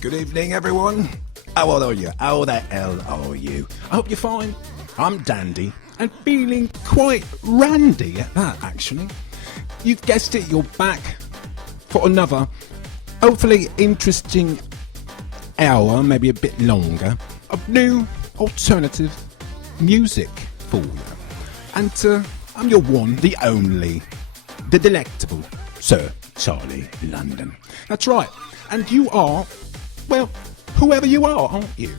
Good evening, everyone. How are you? How the hell are you? I hope you're fine. I'm dandy and feeling quite randy at that, actually. You've guessed it, you're back for another, hopefully interesting hour, maybe a bit longer, of new alternative music for you. And I'm your one, the only, the delectable Sir Charlie London. That's right. And you are, well, whoever you are, aren't you?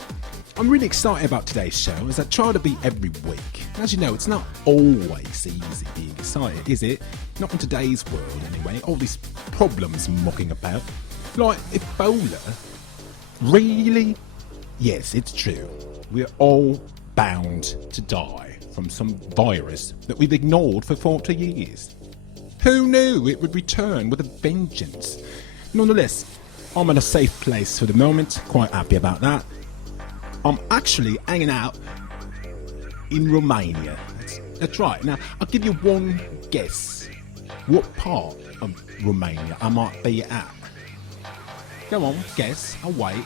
I'm really excited about today's show as I try to be every week. As you know, it's not always easy being excited, is it? Not in today's world, anyway. All these problems mucking about. Like Ebola. Really? Yes, it's true. We're all bound to die from some virus that we've ignored for 40 years. Who knew it would return with a vengeance? Nonetheless, I'm in a safe place for the moment, quite happy about that. I'm actually hanging out in Romania. That's right. Now, I'll give you one guess what part of Romania I might be at. Go on, guess. I'll wait.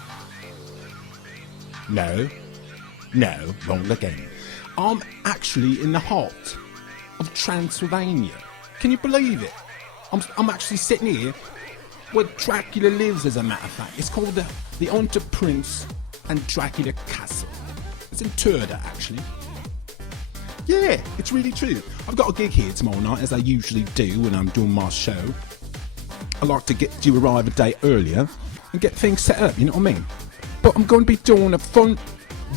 No, wrong again. I'm actually in the heart of Transylvania. Can you believe it? I'm actually sitting here where Dracula lives, as a matter of fact. It's called the Hunter Prince and Dracula Castle. It's in Turda, actually. Yeah, it's really true. I've got a gig here tomorrow night, as I usually do when I'm doing my show. I like to arrive a day earlier and get things set up, you know what I mean? But I'm going to be doing a fun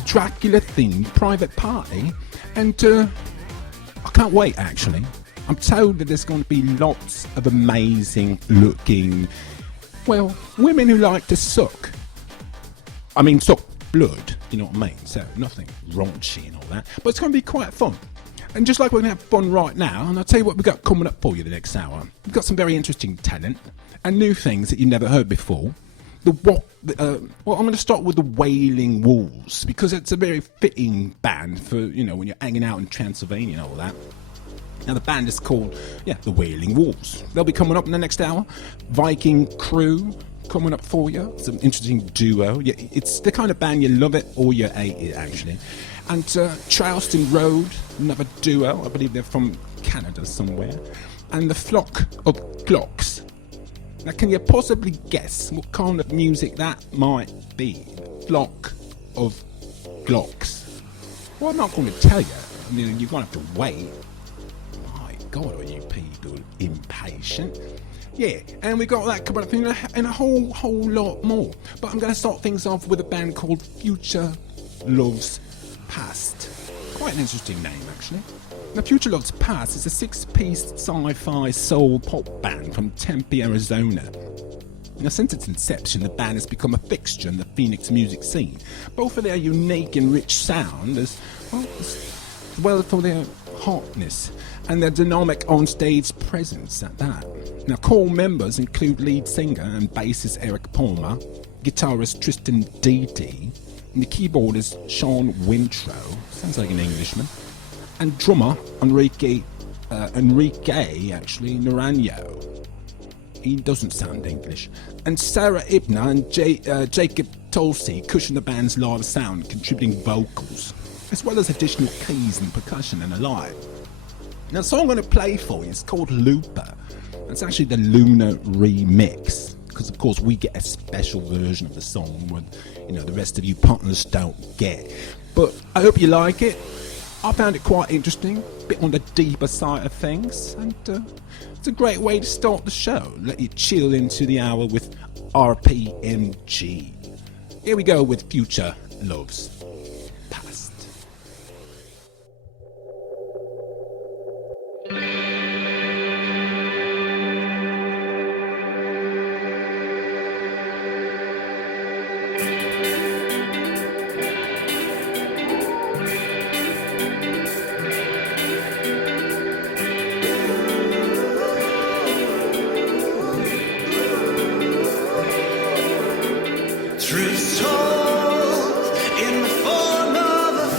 Dracula-themed private party, and I can't wait, actually. I'm told that there's going to be lots of amazing-looking, well, women who like to suck. I mean, suck blood, you know what I mean? So, nothing raunchy and all that. But it's going to be quite fun. And just like we're going to have fun right now, and I'll tell you what we've got coming up for you the next hour. We've got some very interesting talent and new things that you've never heard before. Well, I'm going to start with the Wailing Wolves, because it's a very fitting band for, you know, when you're hanging out in Transylvania and all that. Now, the band is called, the Wailing Wolves. They'll be coming up in the next hour. Viking Krue coming up for you. It's an interesting duo. Yeah, it's the kind of band you love it or you hate it, actually. And Troust and Road, another duo. I believe they're from Canada somewhere. And the FLocK of GLocKZ. Now, can you possibly guess what kind of music that might be? FLocK of GLocKZ. Well, I'm not going to tell you. I mean, you're going to have to wait. My God, are you people impatient? Yeah, and we got that coming up and a whole lot more. But I'm going to start things off with a band called Future Loves Past. Quite an interesting name, actually. Now, Future Loves Past is a 6-piece sci-fi soul pop band from Tempe, Arizona. Now, since its inception, the band has become a fixture in the Phoenix music scene, both for their unique and rich sound, as well for their hotness and their dynamic on-stage presence at that. Now, core members include lead singer and bassist Eric Palmer, guitarist Tristan Dede, and the keyboardist Sean Wintrow, sounds like an Englishman, and drummer Enrique Naranjo. He doesn't sound English. And Sarah Ibner and Jacob Tulsi cushion the band's live sound, contributing vocals, as well as additional keys and percussion and a live. Now, the song I'm going to play for you is called Looper. It's actually the Luna remix, because of course we get a special version of the song where, you know, the rest of you partners don't get. But I hope you like it. I found it quite interesting, a bit on the deeper side of things, and it's a great way to start the show. Let you chill into the hour with RPMG. Here we go with Future Loves Past. Truth told in the form of a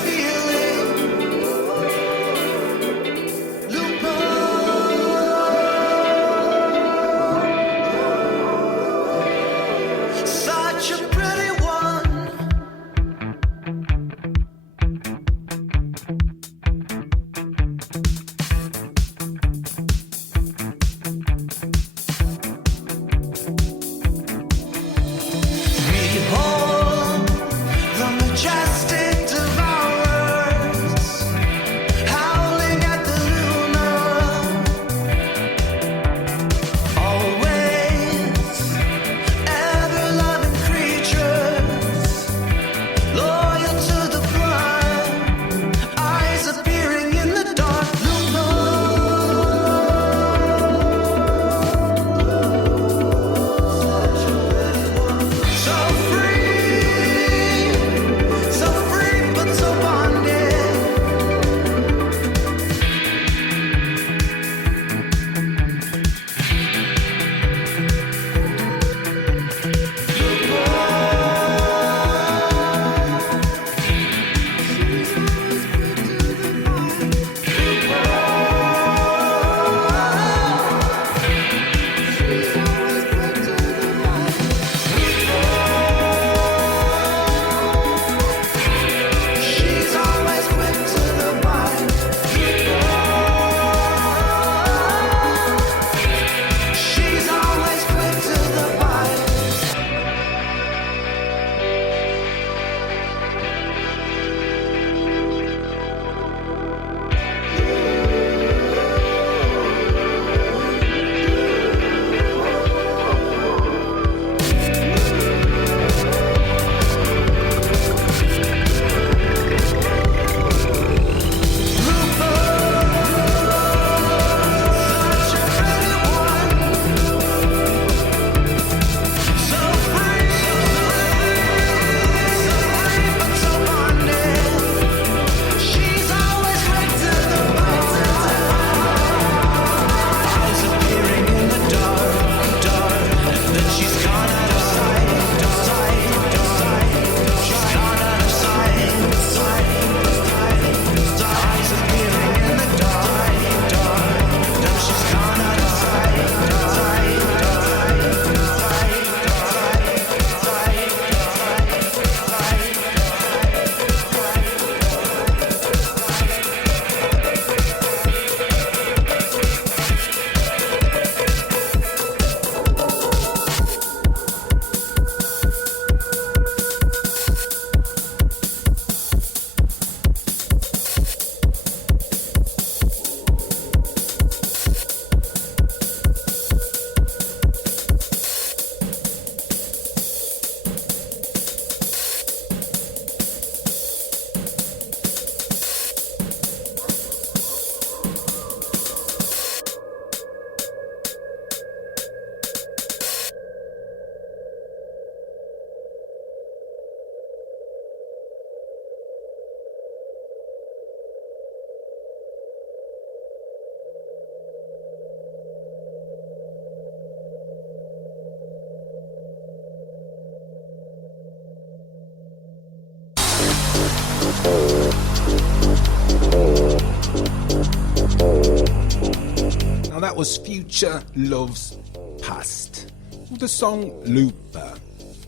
was Future Loves Past with the song Looper.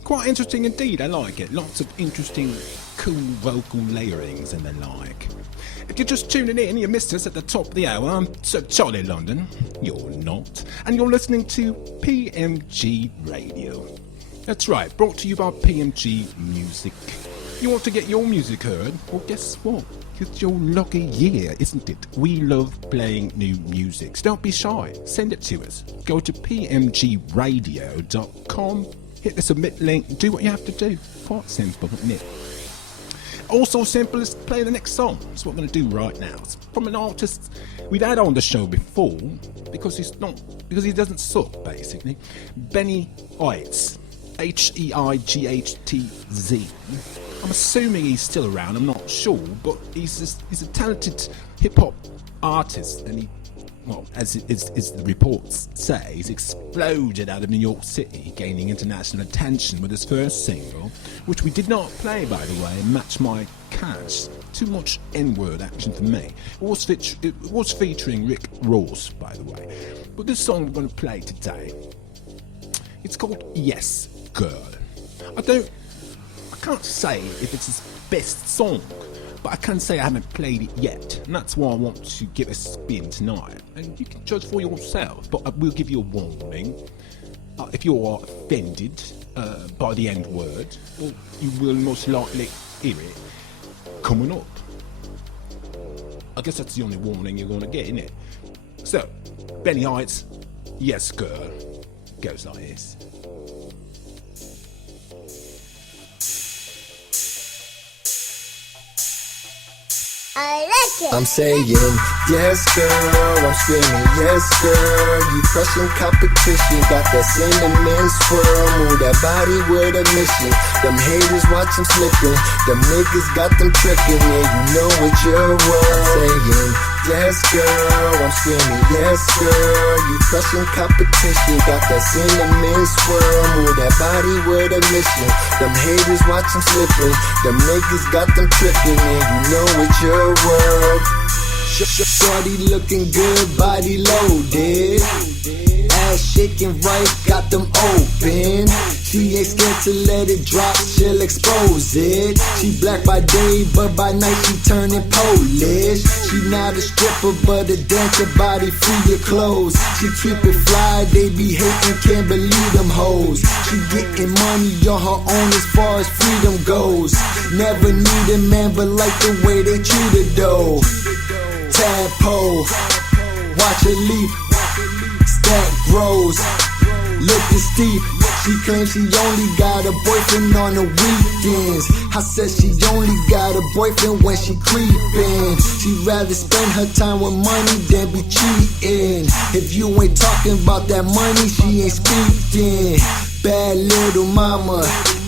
Quite interesting indeed, I like it. Lots of interesting, cool vocal layerings and the like. If you're just tuning in, you missed us at the top of the hour. I'm Sir Charlie London. You're not. And you're listening to PMG Radio. That's right, brought to you by PMG Music. You want to get your music heard? Well, guess what? It's your lucky year, isn't it? We love playing new music. So don't be shy. Send it to us. Go to pmgradio.com, hit the submit link, do what you have to do. Quite simple, isn't it? Also simple as play the next song. That's what we're going to do right now. It's from an artist we've had on the show before because he doesn't suck, basically. Benny Heightz, Heighttz. I'm assuming he's still around, I'm not sure, but he's a talented hip-hop artist, and he, well, as the reports say, he's exploded out of New York City, gaining international attention with his first single, which we did not play, by the way, Match My Cash. Too much N-word action for me. It was featuring Rick Ross, by the way. But this song we're going to play today, it's called Yes Girl. I can't say if it's his best song, but I can say I haven't played it yet, and that's why I want to give it a spin tonight. And you can judge for yourself, but I will give you a warning. If you are offended by the N word, well, you will most likely hear it coming up. I guess that's the only warning you're going to get, isn't it? So, Benny Heightz, Yes Girl, goes like this. I like it. I'm saying, yes girl, I'm screaming, yes girl. You crushing competition, got that cinnamon swirl. Move that body with a mission. Them haters watch them slipping. Them niggas got them tricking. Yeah, you know it's your world. I'm saying, yes girl, I'm screaming, yes girl. You crushing competition, got that cinnamon swirl. Move that body with a mission. Them haters watch them slipping. Them niggas got them tricking. Yeah, you know it's your world. Shorty looking good, body loaded. Ass shaking right, got them open. She ain't scared to let it drop, she'll expose it. She black by day, but by night she turning Polish. She not a stripper, but a dancer, body free your clothes. She keep it fly, they be hating, can't believe them hoes. She getting money on her own as far as freedom goes. Never need a man, but like the way they treat her though. Tadpole, watch her leap, stack grows, look is steep. She claims she only got a boyfriend on the weekends. I said she only got a boyfriend when she creepin'. She'd rather spend her time with money than be cheating. If you ain't talking about that money, she ain't speaking. Bad little mama,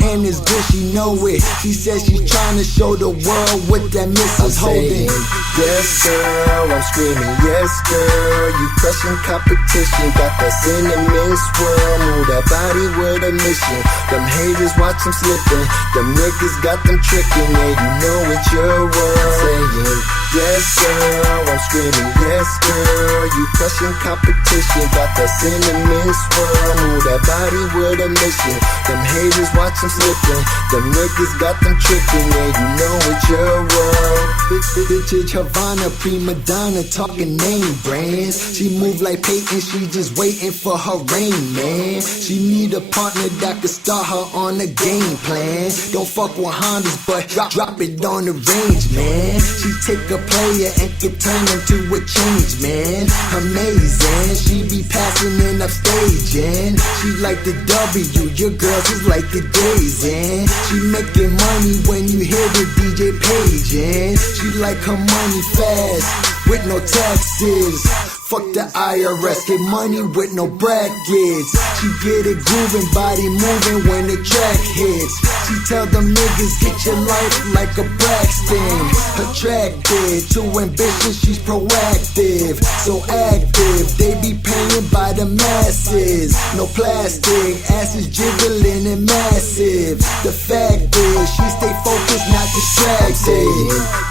and it's good she know it. She says she's trying to show the world what that missus holding. Yes girl, I'm screaming, yes girl. You crushing competition, got that cinnamon swirl. Move that body with a mission. Them haters watch them slipping. Them niggas got them tricking. Yeah, you know it's your world. Saying, yes girl, I'm screaming, yes girl. You crushing competition, got that cinnamon swirl. Move that body with a mission. Them haters watch them slipping. Them niggas got them tricking. Yeah, you know it's your world. Bitch, Havana, prima donna, talking name brands. She move like Peyton, she just waiting for her rain, man. She need a partner that could start her on a game plan. Don't fuck with Hondas, but drop it on the range, man. She take a player and can turn him to a change, man. Amazing, she be passing and upstaging. She like the W, your girls is like the days, and she making money when you hear the DJ paging. She like her money fast, with no taxes. Fuck the IRS, get money with no brackets. She get it grooving, body moving when the track hits. She tell them niggas, get your life like a Braxton. Attracted to ambition, she's proactive. So active, they be paying by the masses. No plastic, ass is jiggling and massive. The fact is, she stay focused, not distracted.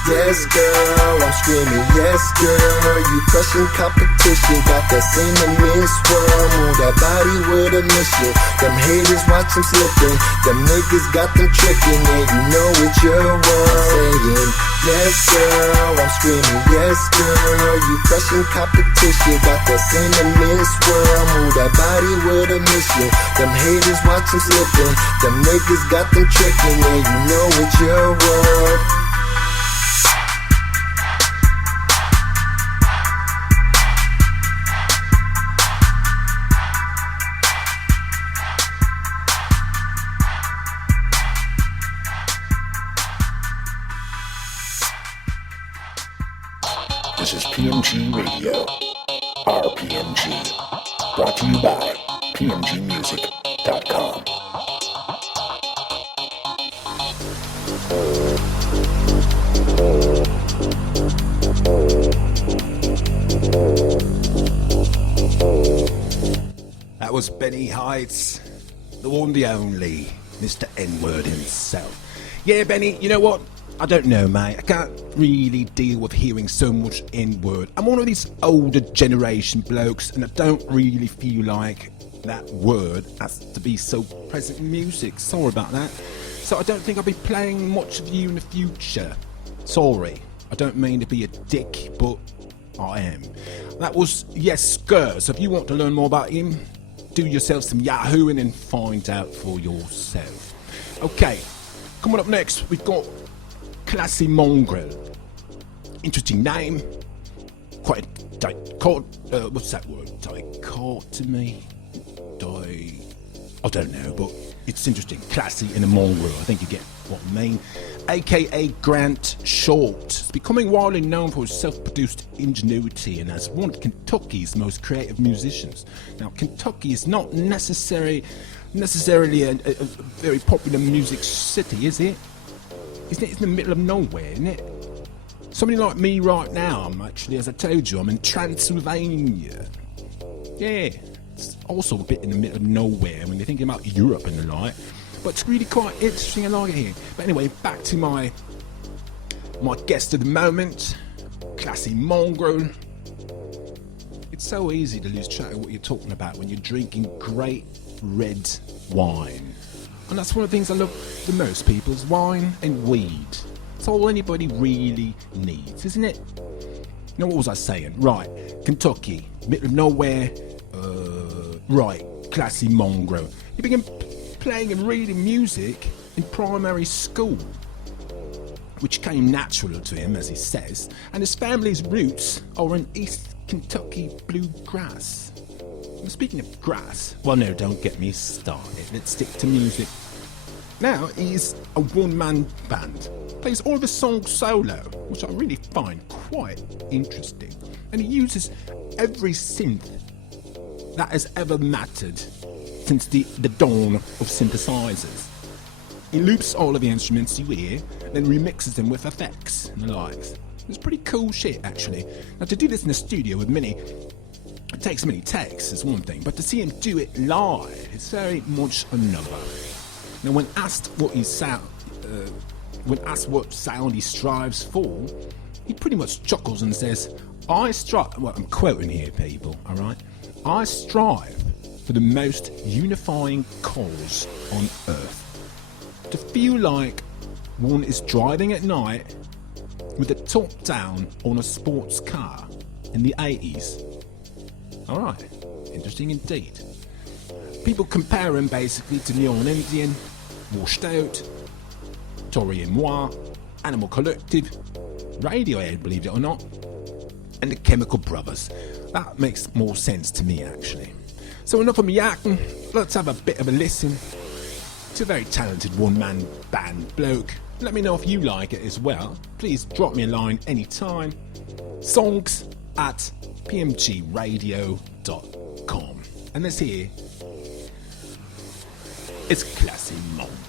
yes girl, I'm screaming, yes girl. You crushing competition, got that cinnamon swirl. Move that body with a mission. Them haters watch them slipping, them niggas got them tripping. And you know it's your world. Saying, yes girl, I'm screaming, yes girl. You crushing competition, got that cinnamon swirl. Move that body with a mission. Them haters watch them slipping, them niggas got them tripping. And you know it's your world. This is PMG Radio, RPMG, brought to you by PMGmusic.com. That was Benny Heightz, the one, the only, Mr. N-Word himself. Yeah, Benny, you know what? I don't know, mate. I can't really deal with hearing so much N-word. I'm one of these older generation blokes, and I don't really feel like that word has to be so present in music. Sorry about that. So I don't think I'll be playing much of you in the future. Sorry. I don't mean to be a dick, but I am. That was Yes Girl. So if you want to learn more about him, do yourself some yahooing and find out for yourself. Okay, coming up next, we've got Classy Mongrel. Interesting name. Quite what's that word? Dichotomy? I don't know, but it's interesting. Classy and a mongrel. I think you get what I mean. AKA Grant Short. He's becoming widely known for his self-produced ingenuity and as one of Kentucky's most creative musicians. Now, Kentucky is not necessarily a very popular music city, is it? Isn't it in the middle of nowhere, isn't it? Somebody like me right now, I'm actually, as I told you, I'm in Transylvania. Yeah, it's also a bit in the middle of nowhere when you're thinking about Europe and the like. But it's really quite interesting, I like it here. But anyway, back to my guest at the moment, Classy Mongrel. It's so easy to lose track of what you're talking about when you're drinking great red wine. And that's one of the things I love the most, people, is wine and weed. It's all anybody really needs, isn't it? Now, what was I saying? Right, Kentucky, middle of nowhere, right, Classy Mongrel. He began playing and reading music in primary school, which came natural to him, as he says, and his family's roots are in East Kentucky bluegrass. And speaking of grass, well, no, don't get me started. Let's stick to music. Now he's a one-man band. Plays all of his songs solo, which I really find quite interesting. And he uses every synth that has ever mattered since the dawn of synthesizers. He loops all of the instruments you hear, then remixes them with effects and the likes. It's pretty cool shit, actually. Now, to do this in the studio with it takes many takes, is one thing, but to see him do it live, it's very much another. Now, when asked what sound he strives for, he pretty much chuckles and says, well, I'm quoting here, people, alright? I strive for the most unifying cause on earth. To feel like one is driving at night with the top down on a sports car in the 80s. Alright, interesting indeed. People compare him basically to Neon Indian, Washed Out, Tori et Moi, Animal Collective, Radiohead, believe it or not, and the Chemical Brothers. That makes more sense to me, actually. So enough of me yakking, let's have a bit of a listen. It's a very talented one-man band bloke. Let me know if you like it as well. Please drop me a line anytime. Songs at pmgradio.com. And let's hear it's Classy Mongrel.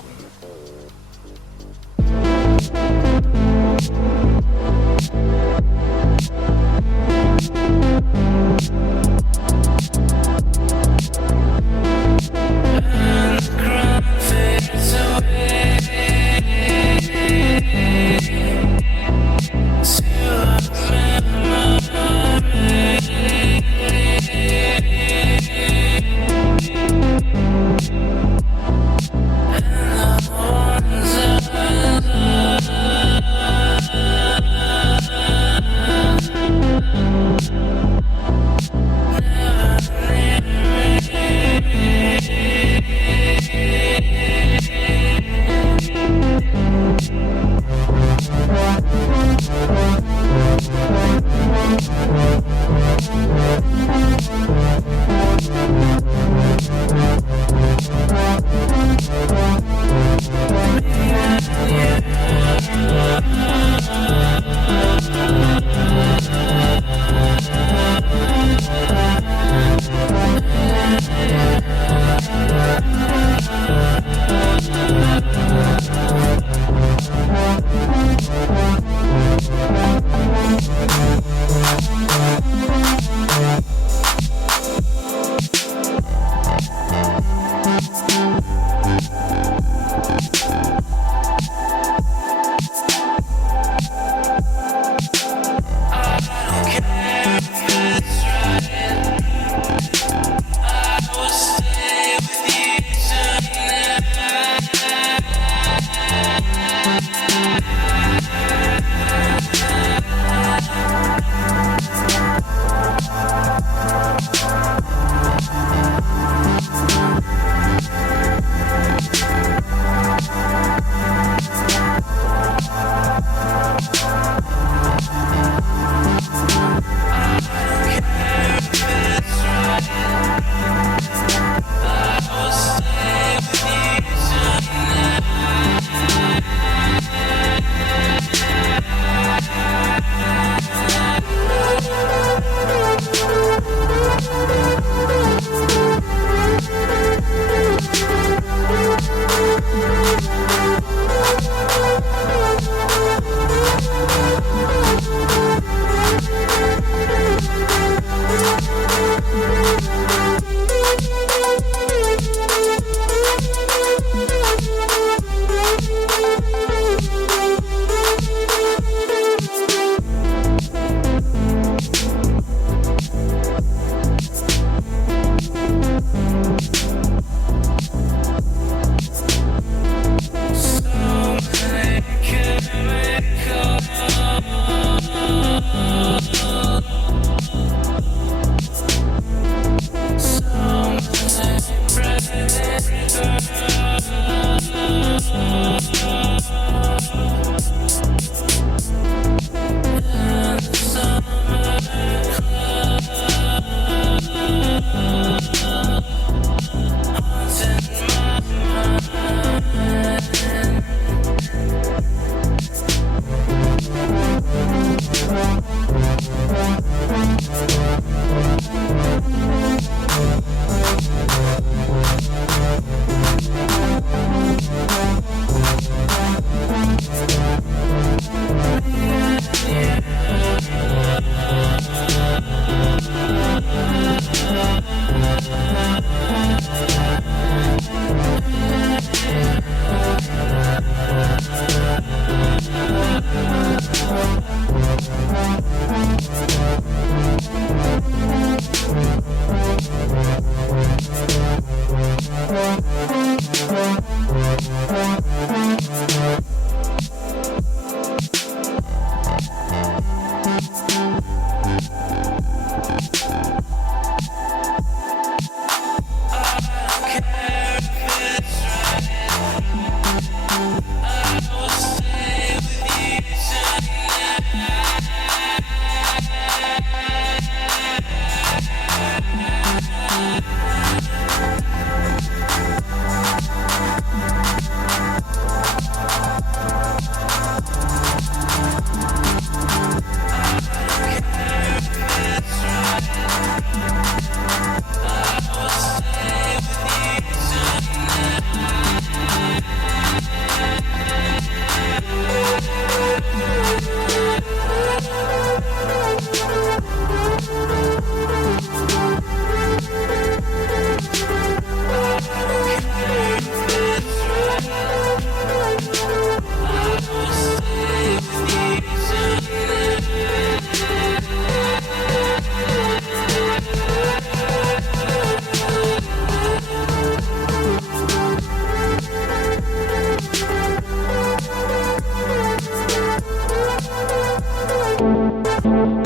Hello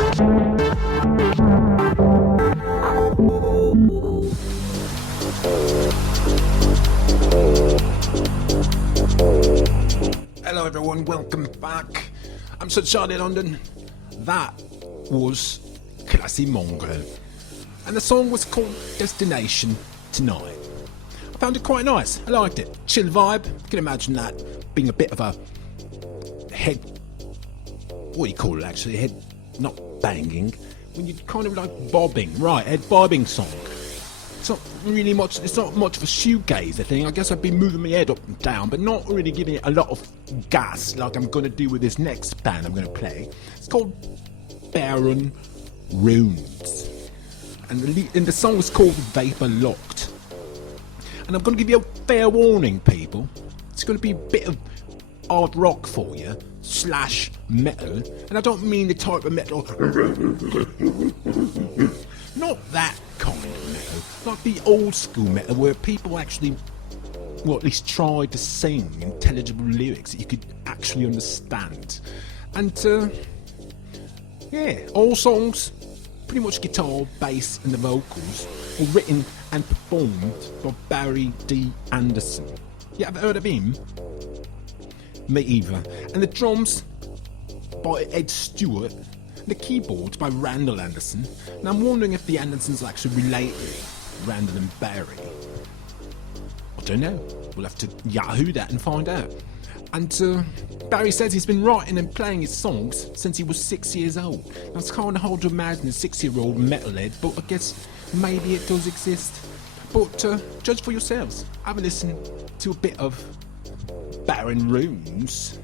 everyone, welcome back. I'm Sir Charlie London. That was Classy Mongrel, and the song was called Destination Tonight. I found it quite nice, I liked it. Chill vibe, you can imagine that being a bit of a head, what do you call it actually, head, not banging, when you're kind of like bobbing, right, head bobbing song. It's not really much, it's not much of a shoegazer thing. I guess I've been moving my head up and down, but not really giving it a lot of gas like I'm going to do with this next band I'm going to play. It's called Barrun Runes. And the song is called Vapor Locked. And I'm going to give you a fair warning, people. It's going to be a bit of hard rock for you, / metal. And I don't mean the type of metal, not that kind of metal, like the old school metal where people actually, well, at least tried to sing intelligible lyrics that you could actually understand. And yeah, all songs, pretty much guitar, bass and the vocals, were written and performed by Barry D. Anderson. You ever heard of him? Me either. And the drums by Ed Stewart, the keyboards by Randall Anderson. And I'm wondering if the Andersons are actually related, Randall and Barry. I don't know. We'll have to Yahoo that and find out. And Barry says he's been writing and playing his songs since he was 6 years old. Now, it's kind of hard to imagine a 6-year-old metalhead, but I guess maybe it does exist. But judge for yourselves. Have a listen to a bit of Barrun Runes,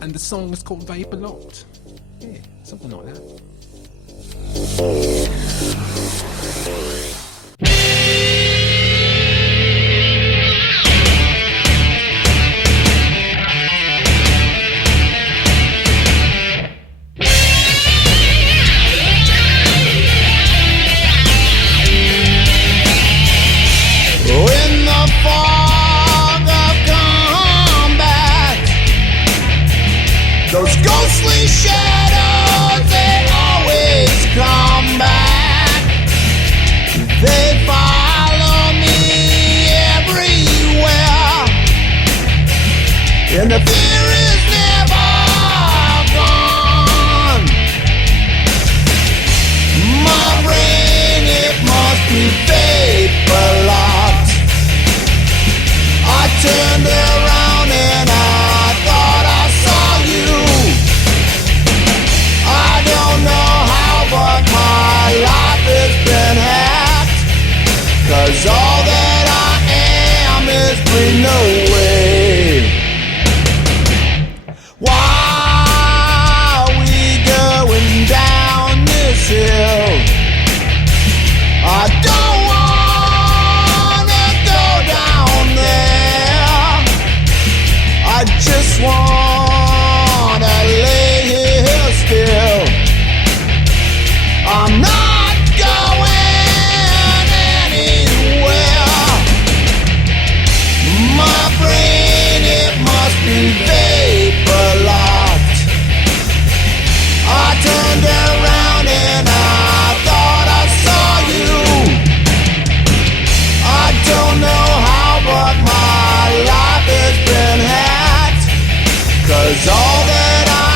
and the song is called Vapor Locked. Yeah, something like that. In the fog of combat, those ghostly shadows, they always come back. They follow me everywhere, and the fear is never gone. My brain, it must be vapor locked. I turned around and I thought I saw you. I don't know how, but my life has been hacked. 'Cause all that I am is bleeding away. Why are we going down this hill? I don't wanna go down there. I just wanna lay here still. I'm not going anywhere. My brain, it must be vapor locked. I turned around and I thought I saw you. I don't know how, but my life has been hacked. 'Cause all that I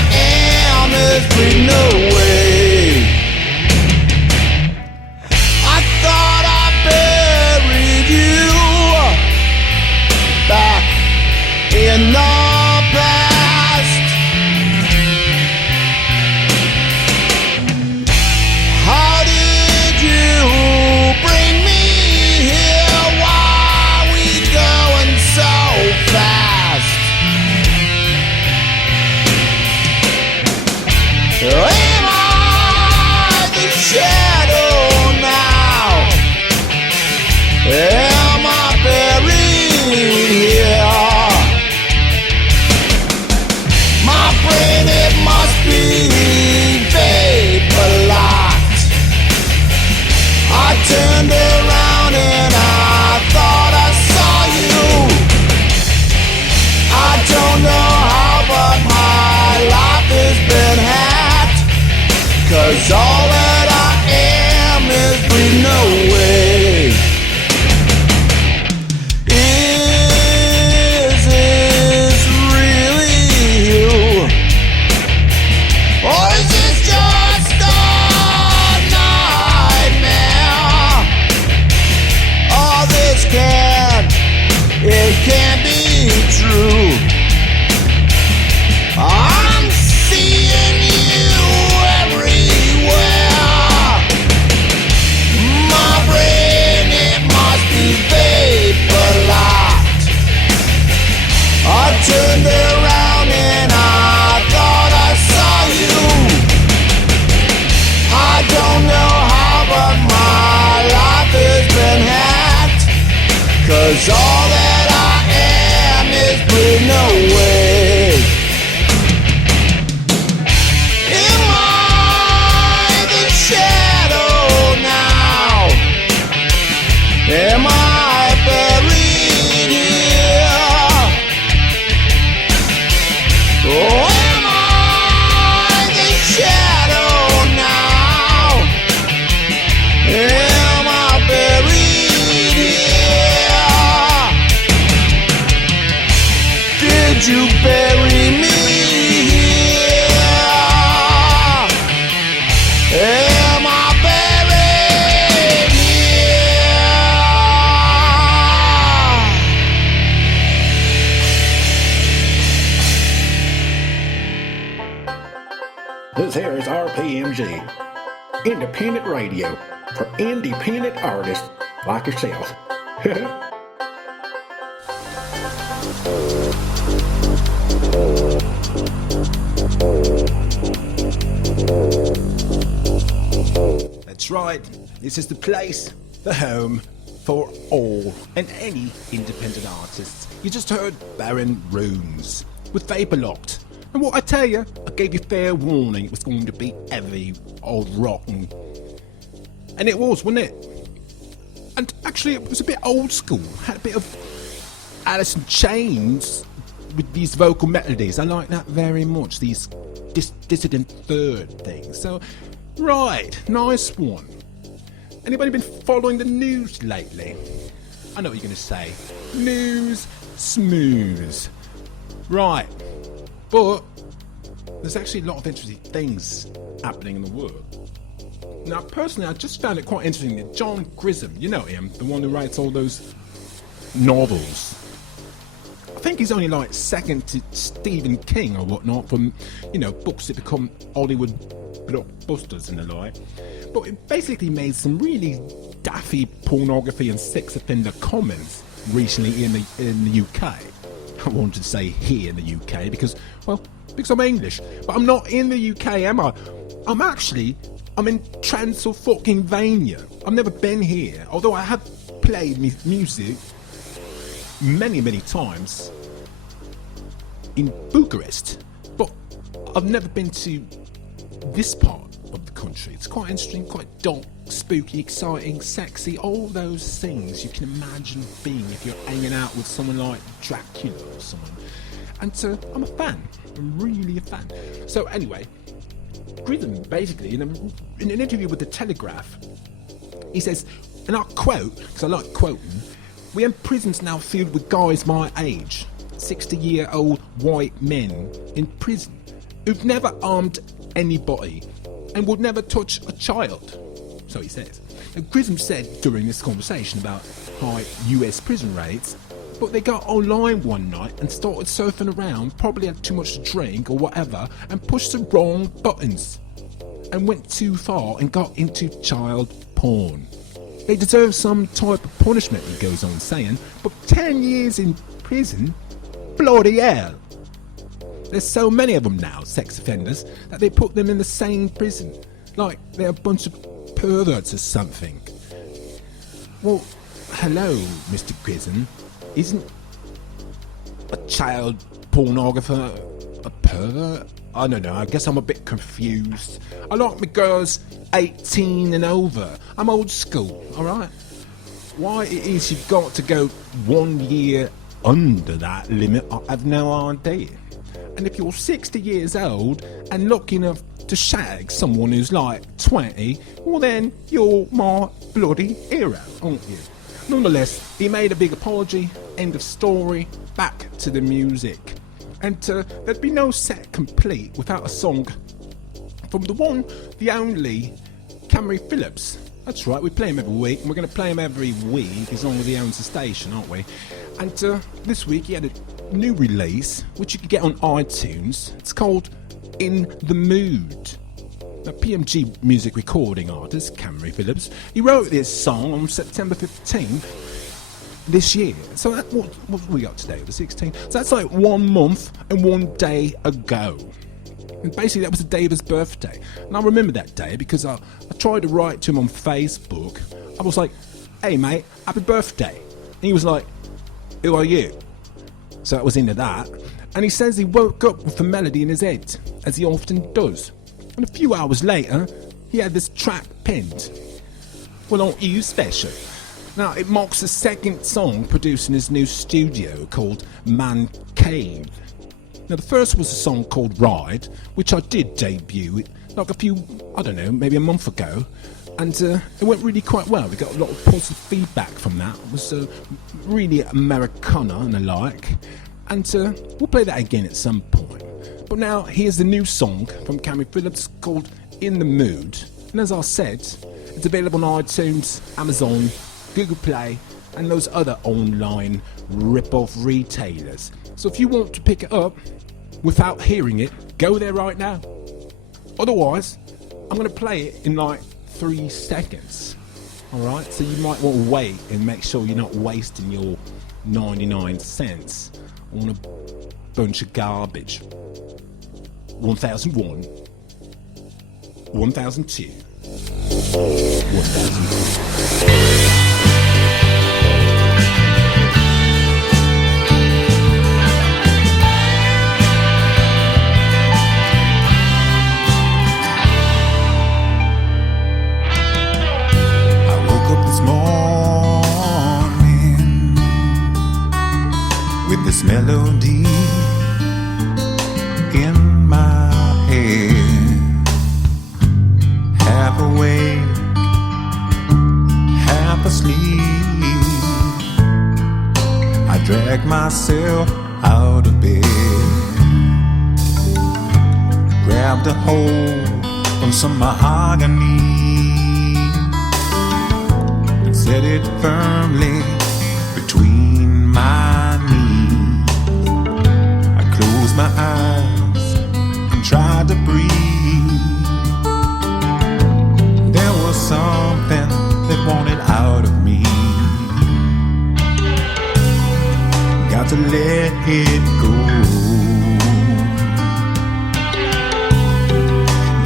am is bleeding away. I thought I buried you back in the past. How did you bring me here? Why are we going so fast? Am I the shadow now? Am I buried here? My brain, it must be vapor locked. I turned around and I thought I saw you. I don't know how, but my life has been hacked. 'cause all that I am is breathing away. Is this really you? Or is this just a nightmare? All this it can't be true. I'm seeing you everywhere. My brain, it must be vapor-locked. I turned around and I thought I saw you. I don't know how, but my life has been hacked. 'Cause all that I am is bleeding away. Am I the shadow now? Am I buried here? Or am I the shadow now? Am I buried here? Did you bury me here? Am I buried here? This here is RPMG, independent radio for independent artists like yourself. That's right, this is the place, the home, for all and any independent artists. You just heard Barrun Runes with Vapor Locked. And what I tell you, I gave you fair warning it was going to be heavy, old rotten. And it was, wasn't it? And actually it was a bit old school, had a bit of Alice in Chains with these vocal melodies. I like that very much, these dissident third things. So, right, nice one. Anybody been following the news lately? I know what you're going to say. News smooth. Right. But there's actually a lot of interesting things happening in the world. Now, personally, I just found it quite interesting that John Grisham, you know him, the one who writes all those novels. I think he's only like second to Stephen King or whatnot from, you know, books that become Hollywood blockbusters and the like. But it basically made some really daffy pornography and sex offender comments recently in the UK. I wanted to say here in the UK because I'm English. But I'm not in the UK, am I? I'm in Transylvania. I've never been here, although I have played music many times in Bucharest. But I've never been to this part of the country. It's quite interesting, quite dark, spooky, exciting, sexy, all those things you can imagine being if you're hanging out with someone like Dracula or someone. And I'm a fan. I'm really a fan. So anyway, Grisham basically in an interview with the Telegraph, he says, and I quote, because I like quoting, "We have prisons now filled with guys my age, 60-year-old white men in prison who've never harmed anybody and would never touch a child." So he says. Now, Grisham said during this conversation about high US prison rates, but they got online one night and started surfing around, probably had too much to drink or whatever, and pushed the wrong buttons and went too far and got into child porn. They deserve some type of punishment, he goes on saying, but 10 years in prison? Bloody hell. There's so many of them now, sex offenders, that they put them in the same prison, like they're a bunch of perverts or something. Well, hello, Mr. Grisham. Isn't a child pornographer a pervert? I don't know, I guess I'm a bit confused. I like my girls 18 and over. I'm old school, alright? Why it is you've got to go 1 year under that limit, I have no idea. And if you're 60 years old and lucky enough to shag someone who's like 20, well then you're my bloody hero, aren't you? Nonetheless, he made a big apology, end of story, back to the music. And there'd be no set complete without a song from the one, the only, Kamary Phillips. That's right, we play him every week, and we're going to play him every week as long as he owns the station, aren't we? And this week he had a new release, which you can get on iTunes. It's called In the Mood. Now, PMG music recording artist, Kamary Phillips, he wrote this song on September 15th this year. So that, what we got today, the 16th? So that's like 1 month and 1 day ago. And basically that was the day of his birthday. And I remember that day because I tried to write to him on Facebook. I was like, hey mate, happy birthday. And he was like, who are you? So I was into that. And he says he woke up with a melody in his head, as he often does. And a few hours later, he had this track penned. Well, aren't you special? Now, it marks the second song produced in his new studio called Man Cave. Now, the first was a song called Ride, which I did debut like a few, I don't know, maybe a month ago. And it went really quite well. We got a lot of positive feedback from that. It was really Americana and the like. And we'll play that again at some point. But now, here's the new song from Kamary Phillips called In the Mood. And as I said, it's available on iTunes, Amazon, Google Play, and those other online rip-off retailers. So if you want to pick it up without hearing it, go there right now. Otherwise, I'm going to play it in like 3 seconds. Alright, so you might want to wait and make sure you're not wasting your 99 cents on a bunch of garbage. 1001, 1002, 1003. This melody in my head, half awake, half asleep. I drag myself out of bed, grabbed a hold on some mahogany and set it firmly between my knees. Closed my eyes and tried to breathe. There was something that wanted out of me. Got to let it go.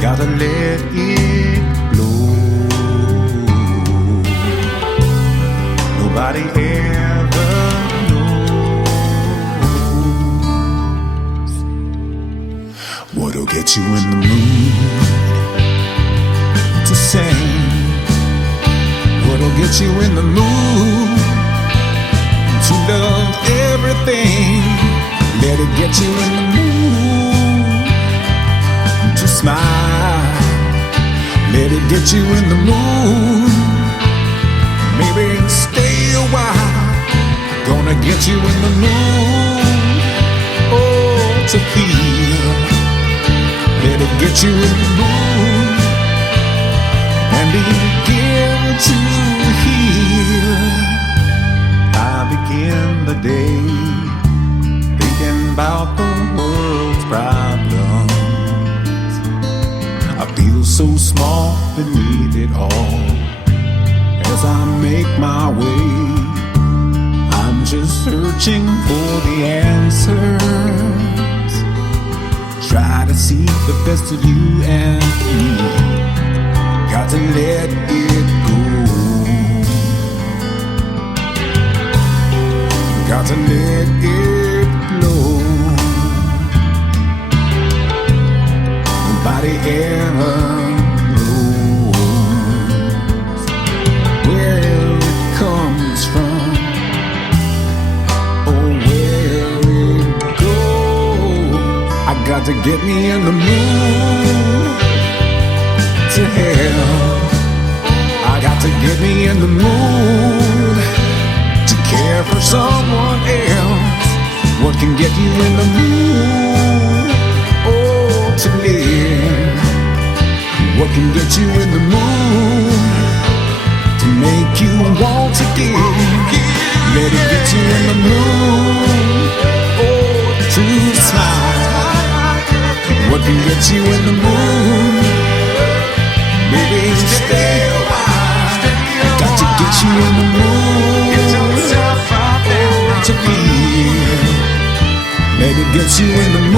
Gotta let it blow. Nobody ever what'll get you in the mood to sing? What'll get you in the mood to love everything? Let it get you in the mood to smile. Let it get you in the mood. Maybe stay a while. Gonna get you in the mood, oh, to feel. Let it get you in the mood and begin to heal. I begin the day thinking about the world's problems. I feel so small beneath it all. As I make my way, I'm just searching for the answers. Try to see the best of you and me. Got to let it go. Got to let it flow. Nobody ever knows where it comes from or where it goes. I got to get me in the mood in the mood to care for someone else? What can get you in the mood, oh, to live? What can get you in the mood to make you want to give? Let it get you in the mood, oh, to smile. What can get you in the mood? Baby, stay a while. Got to get you in the mood, oh, to feel. Let it get you in the mood,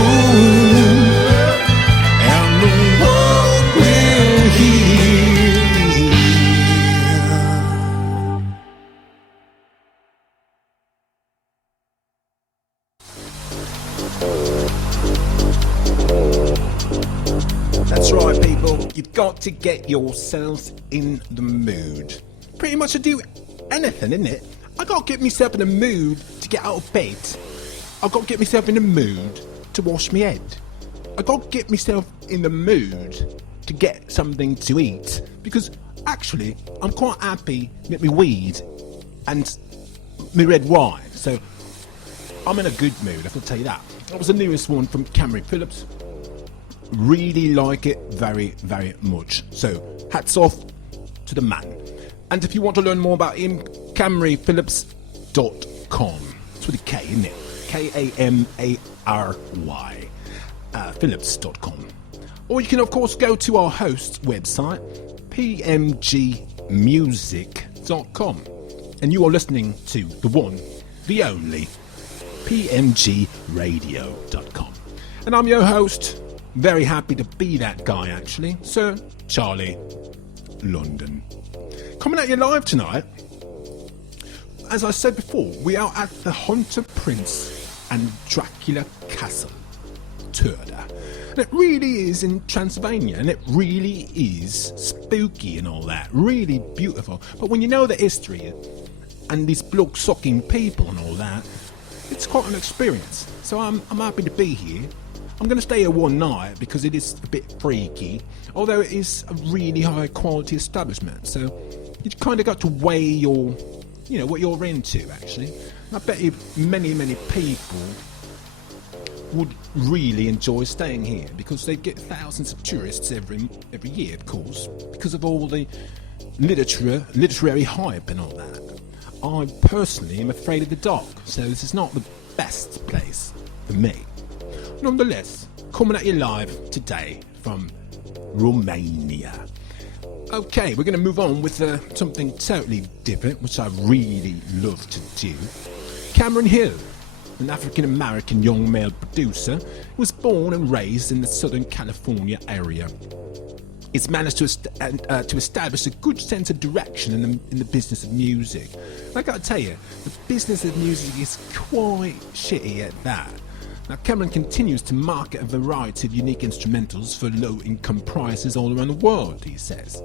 and the world will heal. That's right, people. You've got to get yourselves in the mood. Pretty much to do anything, isn't it? I got to get myself in the mood to get out of bed. I got to get myself in the mood to wash my head. I got to get myself in the mood to get something to eat. Because actually, I'm quite happy with my weed and my red wine. So I'm in a good mood, I can tell you that. That was the newest one from Kamary Phillips. Really like it very, very much. So hats off to the man. And if you want to learn more about him, KamaryPhillips.com. It's with a K, isn't it? Kamary, Phillips.com. Or you can of course go to our host's website, PMGmusic.com. And you are listening to the one, the only, PMGRadio.com. And I'm your host, very happy to be that guy actually, Sir Charlie London. Coming at you live tonight, as I said before, we are at the Hunter Prince and Dracula Castle, Turda. And it really is in Transylvania, and it really is spooky and all that, really beautiful. But when you know the history and these blood-sucking people and all that, it's quite an experience. So I'm happy to be here. I'm going to stay here one night because it is a bit freaky, although it is a really high quality establishment. So you kind of got to weigh your, what you're into actually. I bet you many people would really enjoy staying here because they get thousands of tourists every year, of course, because of all the literary hype and all that. I personally am afraid of the dark, so this is not the best place for me. Nonetheless, coming at you live today from Romania. Okay, we're going to move on with something totally different, which I really love to do. Cameron Hill, an African-American young male producer, was born and raised in the Southern California area. He's managed to establish a good sense of direction in the business of music. I got to tell you, the business of music is quite shitty at that. Now, Cameron continues to market a variety of unique instrumentals for low-income prices all around the world, he says.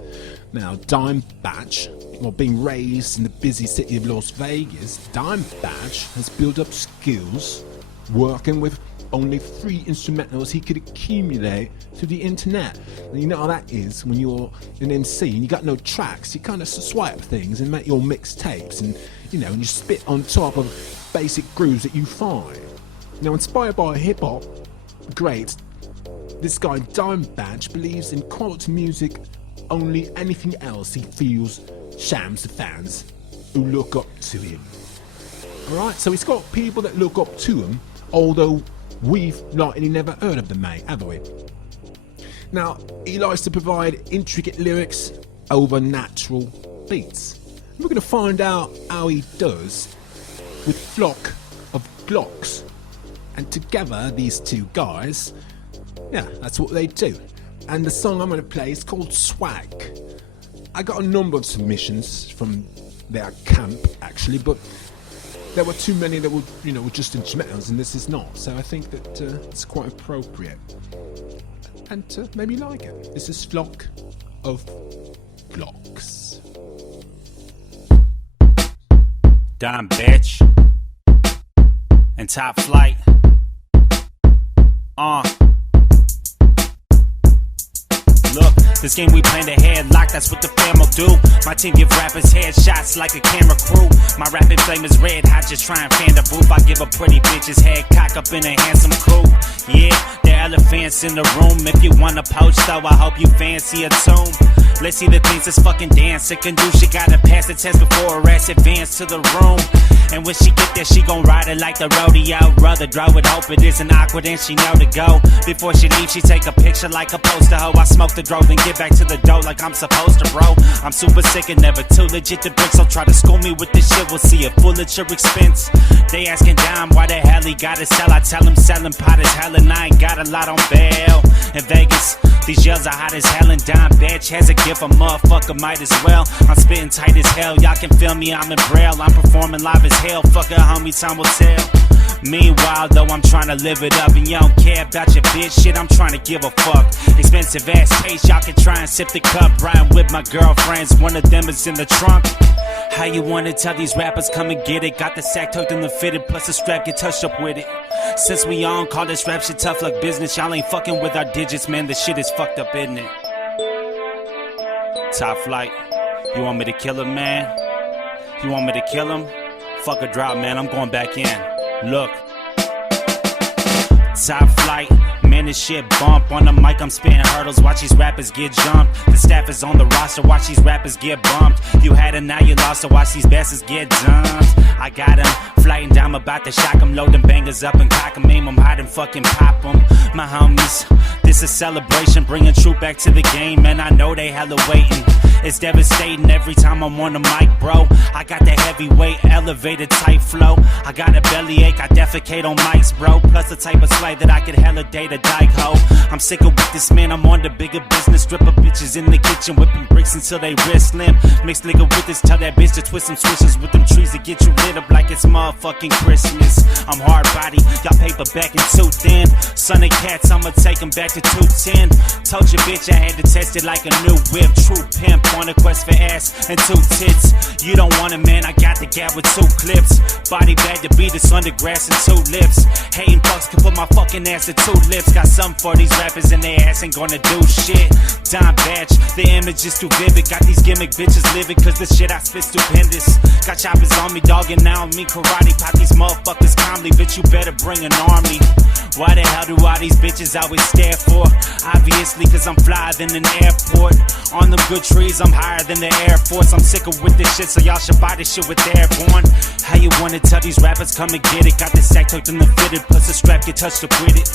Now, Dime Batch, while being raised in the busy city of Las Vegas, Dime Batch has built up skills working with only 3 instrumentals he could accumulate through the internet. And you know how that is when you're an MC and you got no tracks. You kind of swipe things and make your mixtapes, and and you spit on top of basic grooves that you find. Now, inspired by hip-hop greats, this guy Dime Batch believes in quality music. Only anything else he feels shams the fans who look up to him. Alright, so he's got people that look up to him, although we've likely never heard of them, mate, have we? Now, he likes to provide intricate lyrics over natural beats. We're going to find out how he does with FLocK of GLocKZ. And together, these two guys, that's what they do. And the song I'm going to play is called Swag. I got a number of submissions from their camp, actually, but there were too many that were just instrumentals, and this is not. So I think that it's quite appropriate. And maybe you like it. This is FLocK of GLocKZ. Dime Bitch and Top Flight. Look, This game we playing the headlock, that's what the fam will do. My team give rappers headshots like a camera crew. My rapping flame is red hot, just try and fan the booth. I give a pretty bitch's head cock up in a handsome crew. Yeah, there are elephants in the room. If you wanna poach though, I hope you fancy a tomb. Let's see the things this fucking dancer can do. She gotta pass the test before her ass advance to the room. And when she get there, she gon' ride it like the rodeo. Brother Dro would hope it isn't awkward and she know to go. Before she leaves, she take a picture like a poster hoe. I smoke the dro, then get back to the dough like I'm supposed to, bro. I'm super sick and never too legit to brick, so try to school me with this shit. We'll see it full at your expense. They asking Dime why the hell he gotta sell. I tell him selling pot is hell and I ain't got a lot on bail. In Vegas, these yells are hot as hell and Dime bitch has a gift, a motherfucker might as well. I'm spitting tight as hell, y'all can feel me, I'm in braille. I'm performing live as hell, fuck a homie, time will tell. Meanwhile though, I'm trying to live it up and you don't care about your bitch shit, I'm trying to give a fuck. Expensive ass taste, y'all can try and sip the cup. Riding with my girlfriends, one of them is in the trunk. How you wanna tell these rappers come and get it? Got the sack tucked in the fitted, plus the strap get touched up with it. Since we on, call this rap shit tough like business. Y'all ain't fucking with our digits, man, the shit is fucked up, isn't it? Top flight, you want me to kill him, man? You want me to kill him? Fuck a drop, man, I'm going back in. Look. Top flight, man, this shit bump. On the mic, I'm spinning hurdles, watch these rappers get jumped. The staff is on the roster, watch these rappers get bumped. You had it, now you lost, so watch these bastards get dumped. I got him, flying down, about to shock him. Load them bangers up and cock him, aim him, hide and fucking pop him. My homies, this a celebration, bringing truth back to the game, and I know they hella waiting. It's devastating every time I'm on the mic, bro. I got that heavyweight, elevated type flow. I got a bellyache, I defecate on mics, bro. Plus the type of slave that I could hella date a dyke hoe. I'm sick of with this, man, I'm on the bigger business. Stripper bitches in the kitchen, whipping bricks until they wrist slim. Mixed liquor with this, tell that bitch to twist some switches with them trees to get you lit up like it's motherfucking Christmas. I'm hard body, y'all paperback and too thin. Son of cats, I'ma take them back to 210. Told your bitch I had to test it like a new whip. True pimp on a quest for ass and 2 tits. You don't want it, man, I got the gap with 2 clips. Body bag to beat us under grass and 2 lips. Hating fucks can put my fucking ass to 2 lips. Got something for these rappers and their ass ain't gonna do shit. Dime batch, the image is too vivid. Got these gimmick bitches living cause the shit I spit stupendous. Got choppers on me, dog, and now me karate. Pop these motherfuckers calmly, bitch, you better bring an army. Why the hell do all these bitches always stare for? Obviously cause I'm flyer than an airport. On them good trees, I'm higher than the Air Force. I'm sick of with this shit, so y'all should buy this shit with Airborne. How you wanna tell these rappers come and get it? Got the sack tucked in the fitted, plus the strap get touched up with it.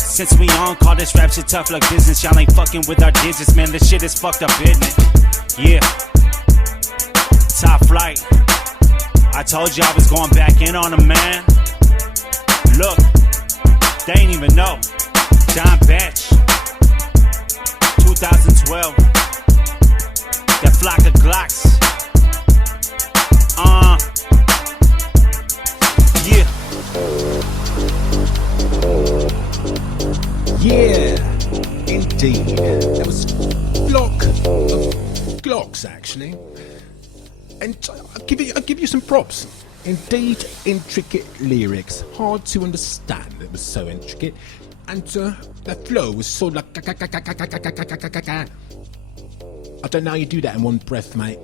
Since we on, call this rap shit tough like business. Y'all ain't fucking with our digits, man, this shit is fucked up, isn't it? Yeah. Top flight, I told you I was going back in on them, man. Look, they ain't even know. Dime batch, 2012. The FLocK of GLocKZ. Yeah. Yeah, indeed. That was FLocK of GLocKZ, actually. And I'll give you some props. Indeed, intricate lyrics, hard to understand. It was so intricate, and the flow was so like. I don't know how you do that in one breath, mate.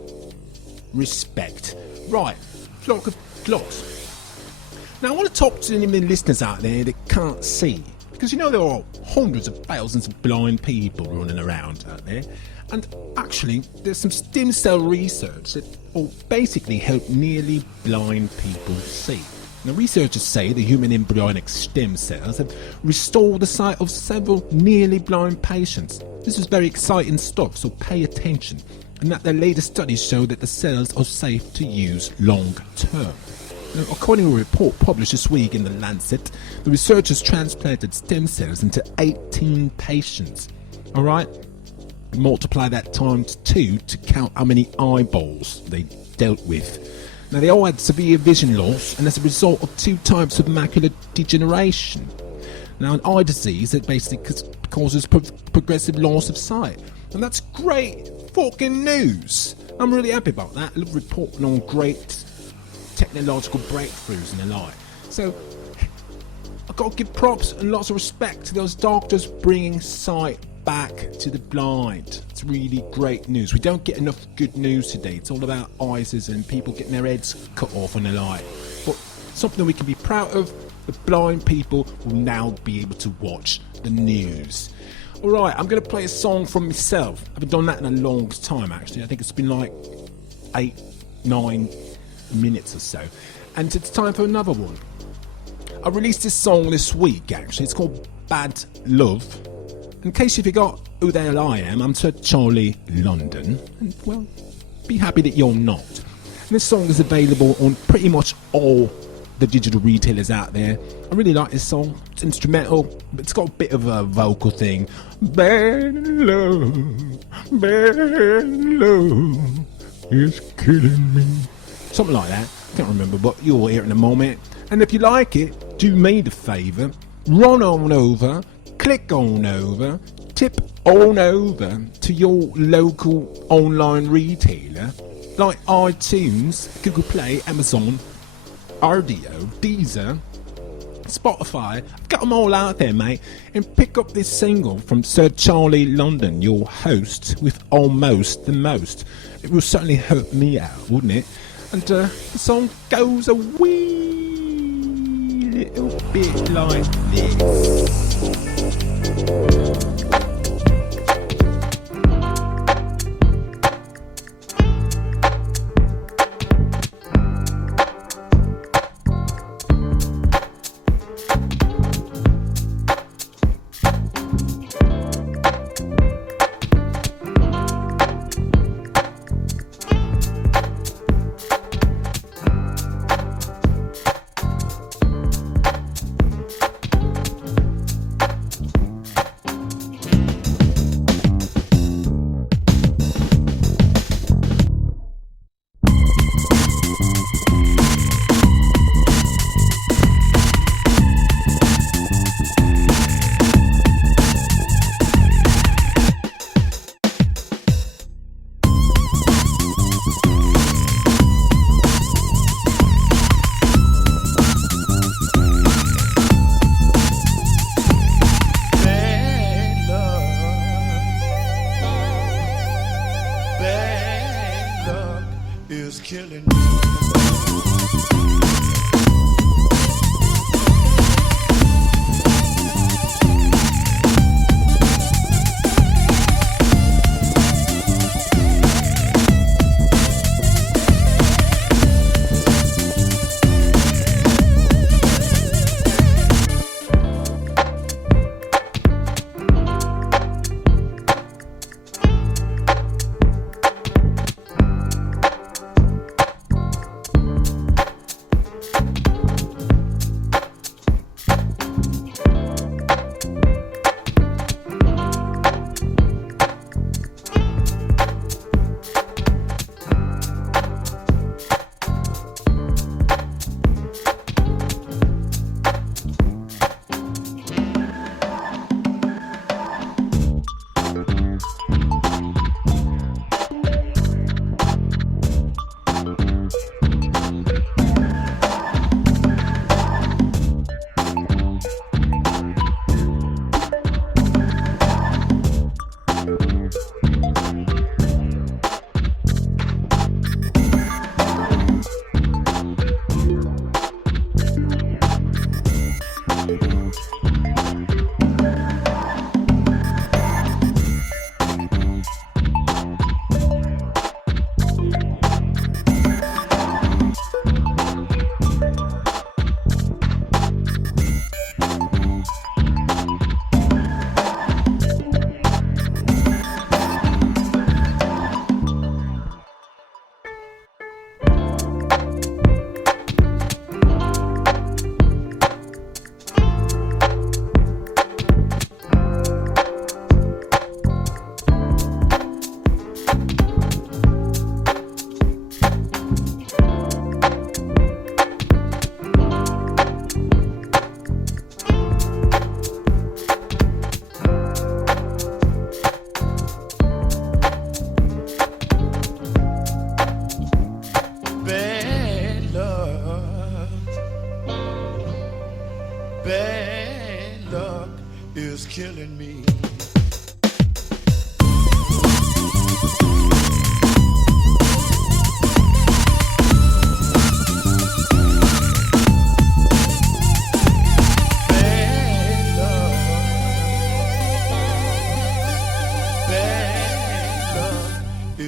Respect. Right, FLocK of GLocKZ. Now I want to talk to any listeners out there that can't see, because you know there are hundreds of thousands of blind people running around out there. And actually, there's some stem cell research that will basically help nearly blind people see. Now, researchers say the human embryonic stem cells have restored the sight of several nearly blind patients. This is very exciting stuff, so pay attention. And that their latest studies show that the cells are safe to use long term. Now, according to a report published this week in The Lancet, the researchers transplanted stem cells into 18 patients. Alright? Multiply that times 2 to count how many eyeballs they dealt with. Now, they all had severe vision loss, and as a result of 2 types of macular degeneration. Now, an eye disease that basically causes progressive loss of sight. And that's great fucking news. I'm really happy about that. I love reporting on great technological breakthroughs in the light. So, I've got to give props and lots of respect to those doctors bringing sight back to the blind. It's really great news. We don't get enough good news today. It's all about ISIS and people getting their heads cut off and the like. But something we can be proud of, the blind people will now be able to watch the news. Alright, I'm going to play a song from myself. I haven't done that in a long time, actually. I think it's been like 8-9 minutes or so. And it's time for another one. I released this song this week, actually. It's called Bad Love. In case you forgot who the hell I am, I'm Sir Charlie London. And, well, be happy that you're not. And this song is available on pretty much all the digital retailers out there. I really like this song. It's instrumental, but it's got a bit of a vocal thing. Bad love is killing me. Something like that. Can't remember, but you'll hear it in a moment. And if you like it, do me the favour, run on over, click on over, tip on over to your local online retailer like iTunes, Google Play, Amazon, Audio, Deezer, Spotify. I've got them all out there, mate. And pick up this single from Sir Charlie London, your host, with Almost the Most. It will certainly help me out, wouldn't it? And the song goes a wee little bit like this.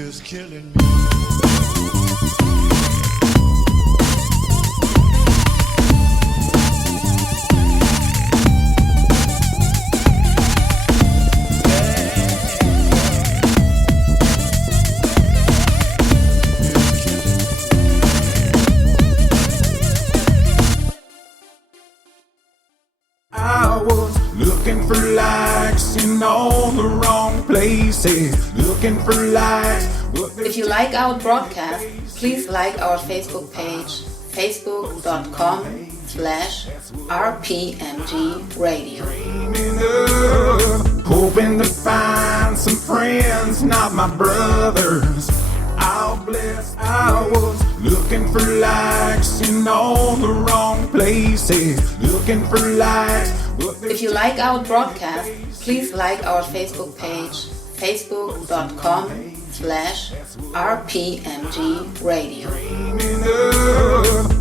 is killing me. I was looking for likes in all the wrong places, looking for likes. If you like our broadcast, please like our Facebook page, facebook.com/RPMG Radio. Hoping to find some friends, not my brothers. I'll bless. I was looking for likes in all the wrong places, looking for likes. If you like our broadcast, please like our Facebook page, facebook.com/RPMG Radio.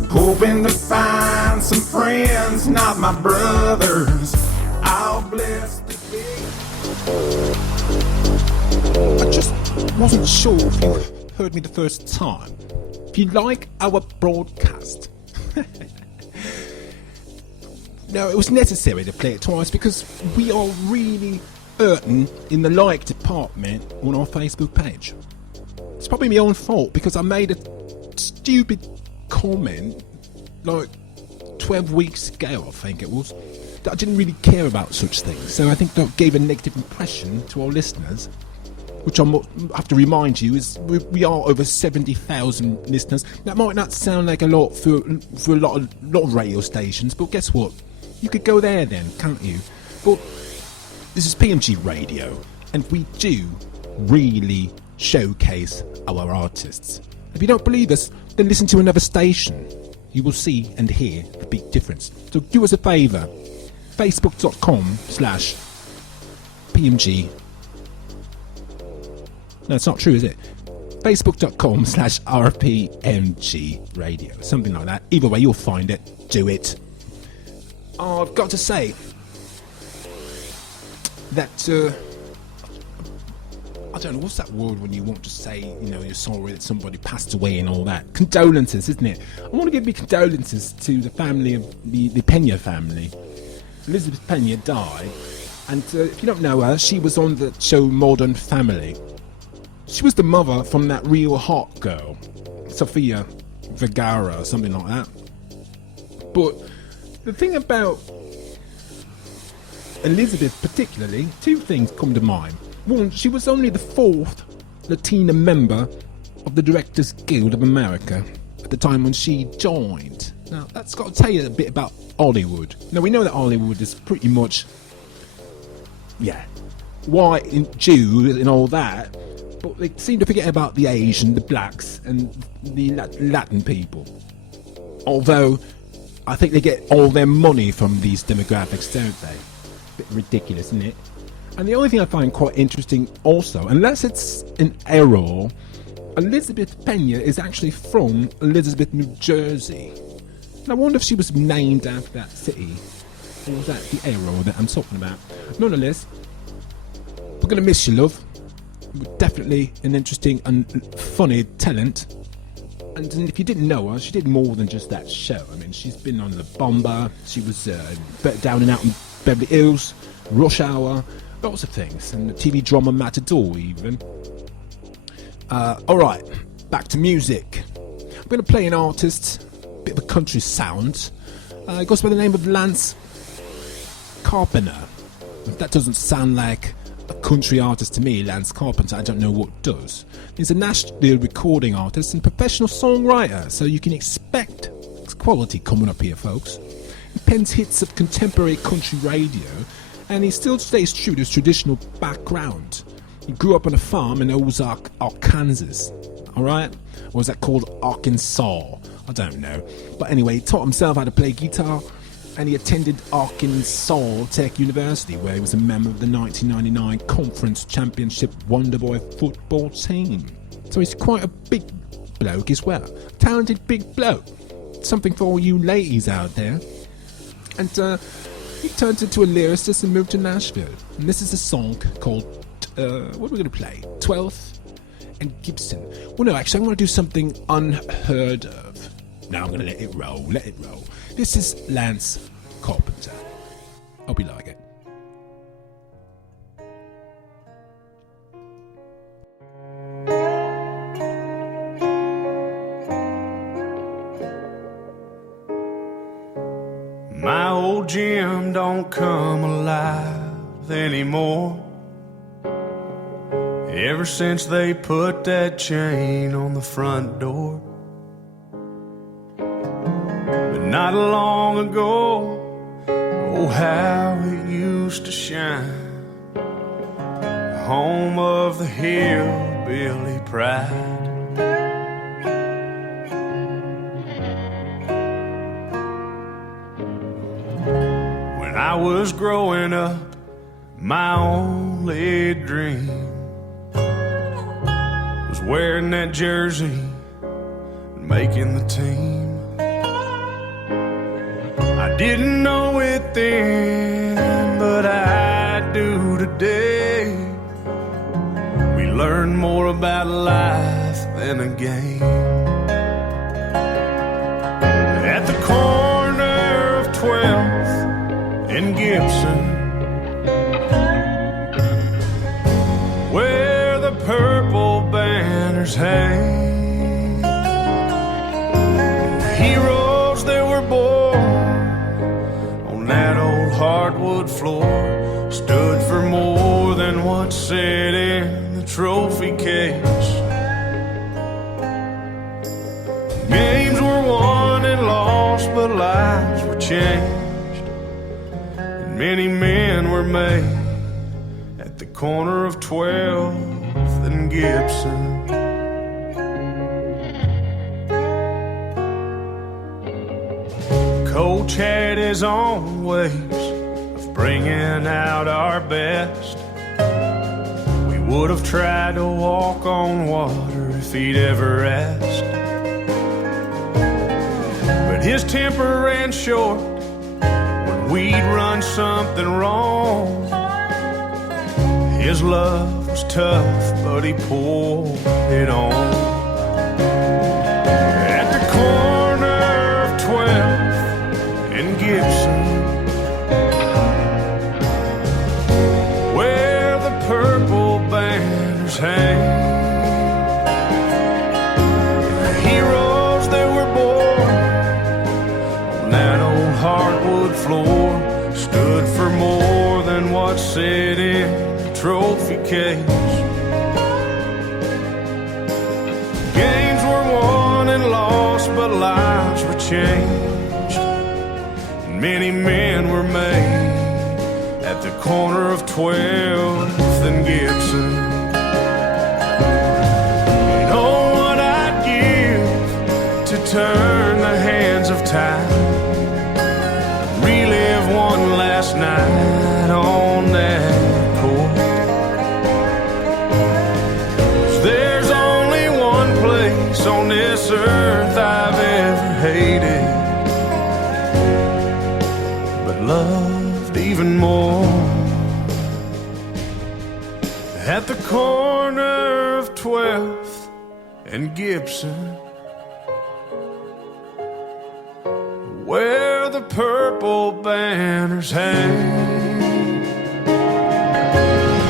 Hoping to find some friends, not my brothers. I'll bless the I just wasn't sure if you heard me the first time. If you like our broadcast. No, it was necessary to play it twice because we are really hurting in the like department on our Facebook page. It's probably my own fault because I made a stupid comment like 12 weeks ago, I think it was, that I didn't really care about such things. So I think that gave a negative impression to our listeners, which I have to remind you is we are over 70,000 listeners. That might not sound like a lot for a lot of radio stations, but guess what? You could go there then, can't you? But this is PMG Radio, and we do really showcase our artists. If you don't believe us, then listen to another station. You will see and hear the big difference. So do us a favour. Facebook.com/PMG. No, it's not true, is it? Facebook.com/RPMG Radio. Something like that. Either way, you'll find it. Do it. Oh, I've got to say that, I don't know, what's that word when you want to say, you know, you're sorry that somebody passed away and all that? Condolences, isn't it? I want to give my condolences to the family of the Pena family. Elizabeth Pena died, and if you don't know her, she was on the show Modern Family. She was the mother from that real hot girl, Sofia Vergara or something like that. But the thing about Elizabeth particularly, two things come to mind. One, she was only the 4th Latina member of the Directors Guild of America at the time when she joined. Now, that's got to tell you a bit about Hollywood. Now, we know that Hollywood is pretty much, white and Jew and all that, but they seem to forget about the Asian, the blacks, and the Latin people. Although, I think they get all their money from these demographics, don't they? Bit ridiculous, isn't it? And the only thing I find quite interesting also, unless it's an error, Elizabeth Pena is actually from Elizabeth, New Jersey. And I wonder if she was named after that city. Or was that the error that I'm talking about? Nonetheless, we're going to miss you, love. Definitely an interesting and funny talent. And if you didn't know her, she did more than just that show. I mean, she's been on The Bomber, she was Down and Out in Beverly Hills, Rush Hour, lots of things, and the TV drama Matador even. Alright, back to music. I'm going to play an artist, a bit of a country sound. It goes by the name of Lance Carpenter. If that doesn't sound like a country artist to me, Lance Carpenter, I don't know what does. He's a Nashville recording artist and professional songwriter, so you can expect quality coming up here, folks. He pens hits of contemporary country radio, and he still stays true to his traditional background. He grew up on a farm in Ozark, Arkansas. Alright? Or is that called Arkansas? I don't know. But anyway, he taught himself how to play guitar, and he attended Arkansas Tech University, where he was a member of the 1999 Conference Championship Wonderboy football team. So he's quite a big bloke as well. Talented big bloke. Something for all you ladies out there. And he turned into a lyricist and moved to Nashville. And this is a song called, what are we going to play? 12th and Gibson. Well, no, actually, I'm going to do something unheard of. Now I'm going to let it roll. This is Lance Carpenter. Hope you like it. My old gym don't come alive anymore. Ever since they put that chain on the front door. But not long ago, oh how it used to shine. Home of the hillbilly pride. I was growing up, my only dream was wearing that jersey and making the team. I didn't know it then, but I do today. We learn more about life than a game. At the corner of 12th in Gibson, where the purple banners hang, the heroes that were born on that old hardwood floor stood for more than what's said in the trophy case. Games were won and lost, but lives were changed. Many men were made at the corner of 12th and Gibson. Coach had his own ways of bringing out our best. We would have tried to walk on water if he'd ever asked. But his temper ran short. We'd run something wrong. His love was tough, but he pulled it on. At the corner of 12th and Gibson, where the purple banners hang, the heroes that were born on that old hardwood floor stood for more than what's said in the trophy case. Games were won and lost, but lives were changed. And many men were made at the corner of 12th and Gibson. You know what I'd give to turn the hands of time, relive one last night on that court. 'Cause there's only one place on this earth I've ever hated, but loved even more. At the corner of 12th and Gibson, where the purple banners hang,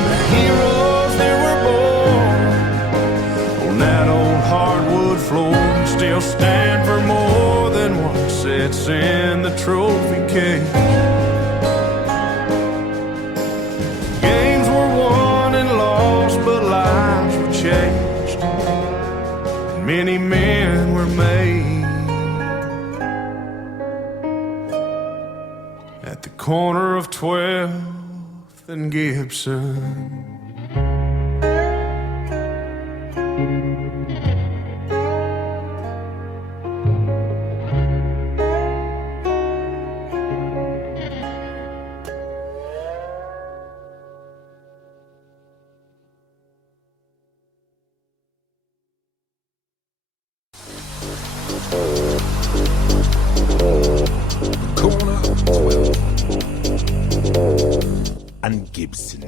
the heroes that were born on that old hardwood floor still stand for more than what sits in the trophy case. Games were won and lost, but lives were changed, and many men were made at the corner of 12th and Gibson. And Gibson.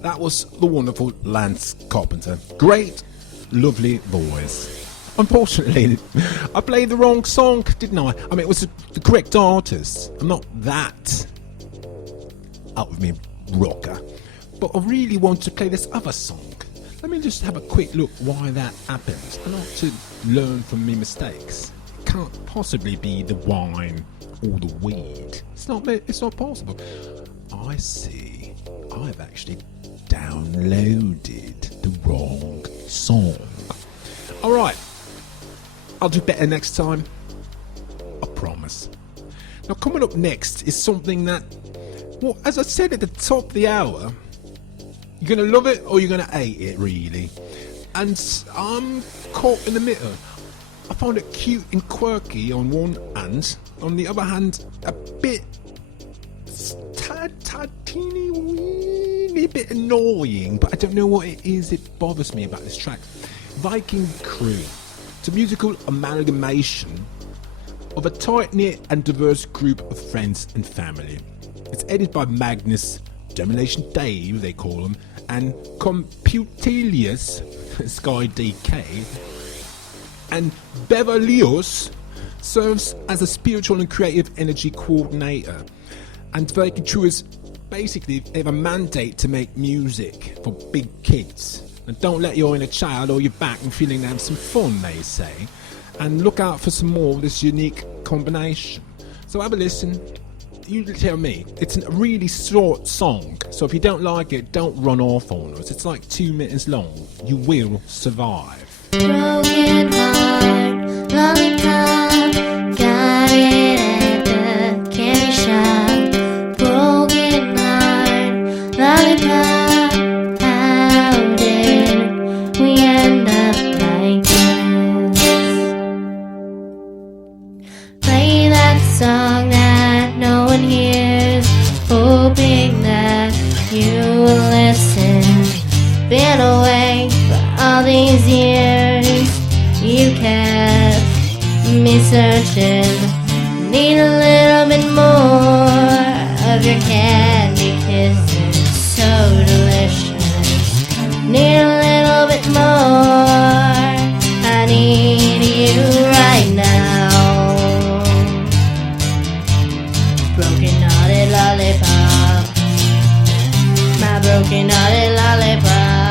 that was the wonderful Lance Carpenter. Great, lovely voice. Unfortunately, I played the wrong song, didn't I? I mean, it was the correct artist. I'm not that out of me rocker, but I really want to play this other song. Let me just have a quick look why that happened. I like to learn from my mistakes. It can't possibly be the wine or the weed. It's not possible. I see. I've actually downloaded the wrong song. Alright. I'll do better next time. I promise. Now, coming up next is something that, well, as I said at the top of the hour, you're going to love it or you're going to hate it, really. And I'm caught in the middle. I find it cute and quirky on one hand. On the other hand, a bit teeny weeny bit annoying, but I don't know what it is that bothers me about this track. Viking Krue. It's a musical amalgamation of a tight-knit and diverse group of friends and family. It's edited by Magnus, Demolition Dave they call him, and Computelius, Sky DK, and Beverlius serves as a spiritual and creative energy coordinator. And Viking Krue is basically, they have a mandate to make music for big kids. And don't let your inner child or your back and feeling have some fun, they say. And look out for some more of this unique combination. So have a listen. You tell me. It's a really short song, so if you don't like it, don't run off on us. It's like 2 minutes long. You will survive. Broken heart, lollipop, got it at the candy shop. Broken heart, lollipop, how did we end up like this? Play that song that no one hears, hoping that you will listen. Been away for all these years, you kept me searching. Need a little bit more of your candy kisses, so delicious. Need a little bit more, I need you right now. Broken hearted lollipop, my broken hearted lollipop.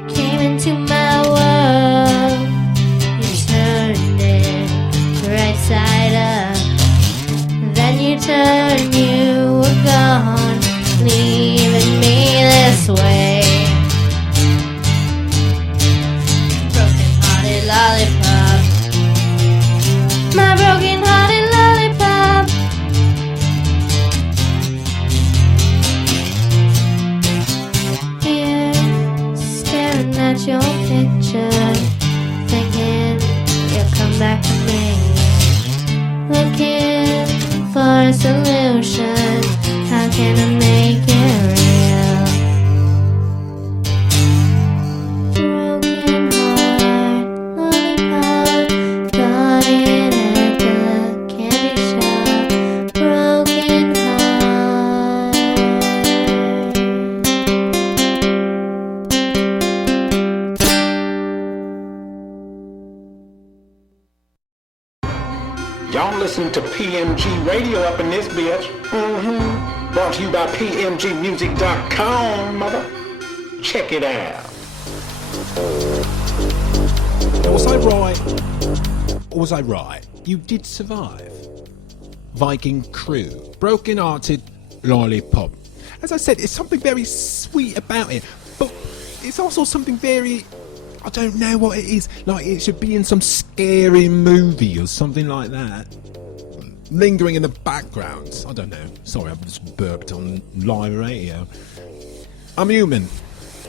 You came into my world, you turned it right side up. Then you turned, you were gone, leaving me this way. Broken hearted lollipop, my broken hearted lollipop. Here, staring at your picture, thinking you'll come back to me. Looking for a solution, how can I make it real? Broken heart, lollipop, got it at the candy shop. Broken heart. Y'all listening to PMG Radio up in this bitch. Brought to you by PMGmusic.com, mother. Check it out. Was I right? Or was I right? You did survive. Viking Krue. Broken-hearted lollipop. As I said, there's something very sweet about it, but it's also something very, I don't know what it is. Like it should be in some scary movie or something like that. Lingering in the background. I don't know. Sorry, I've just burped on live radio. I'm human.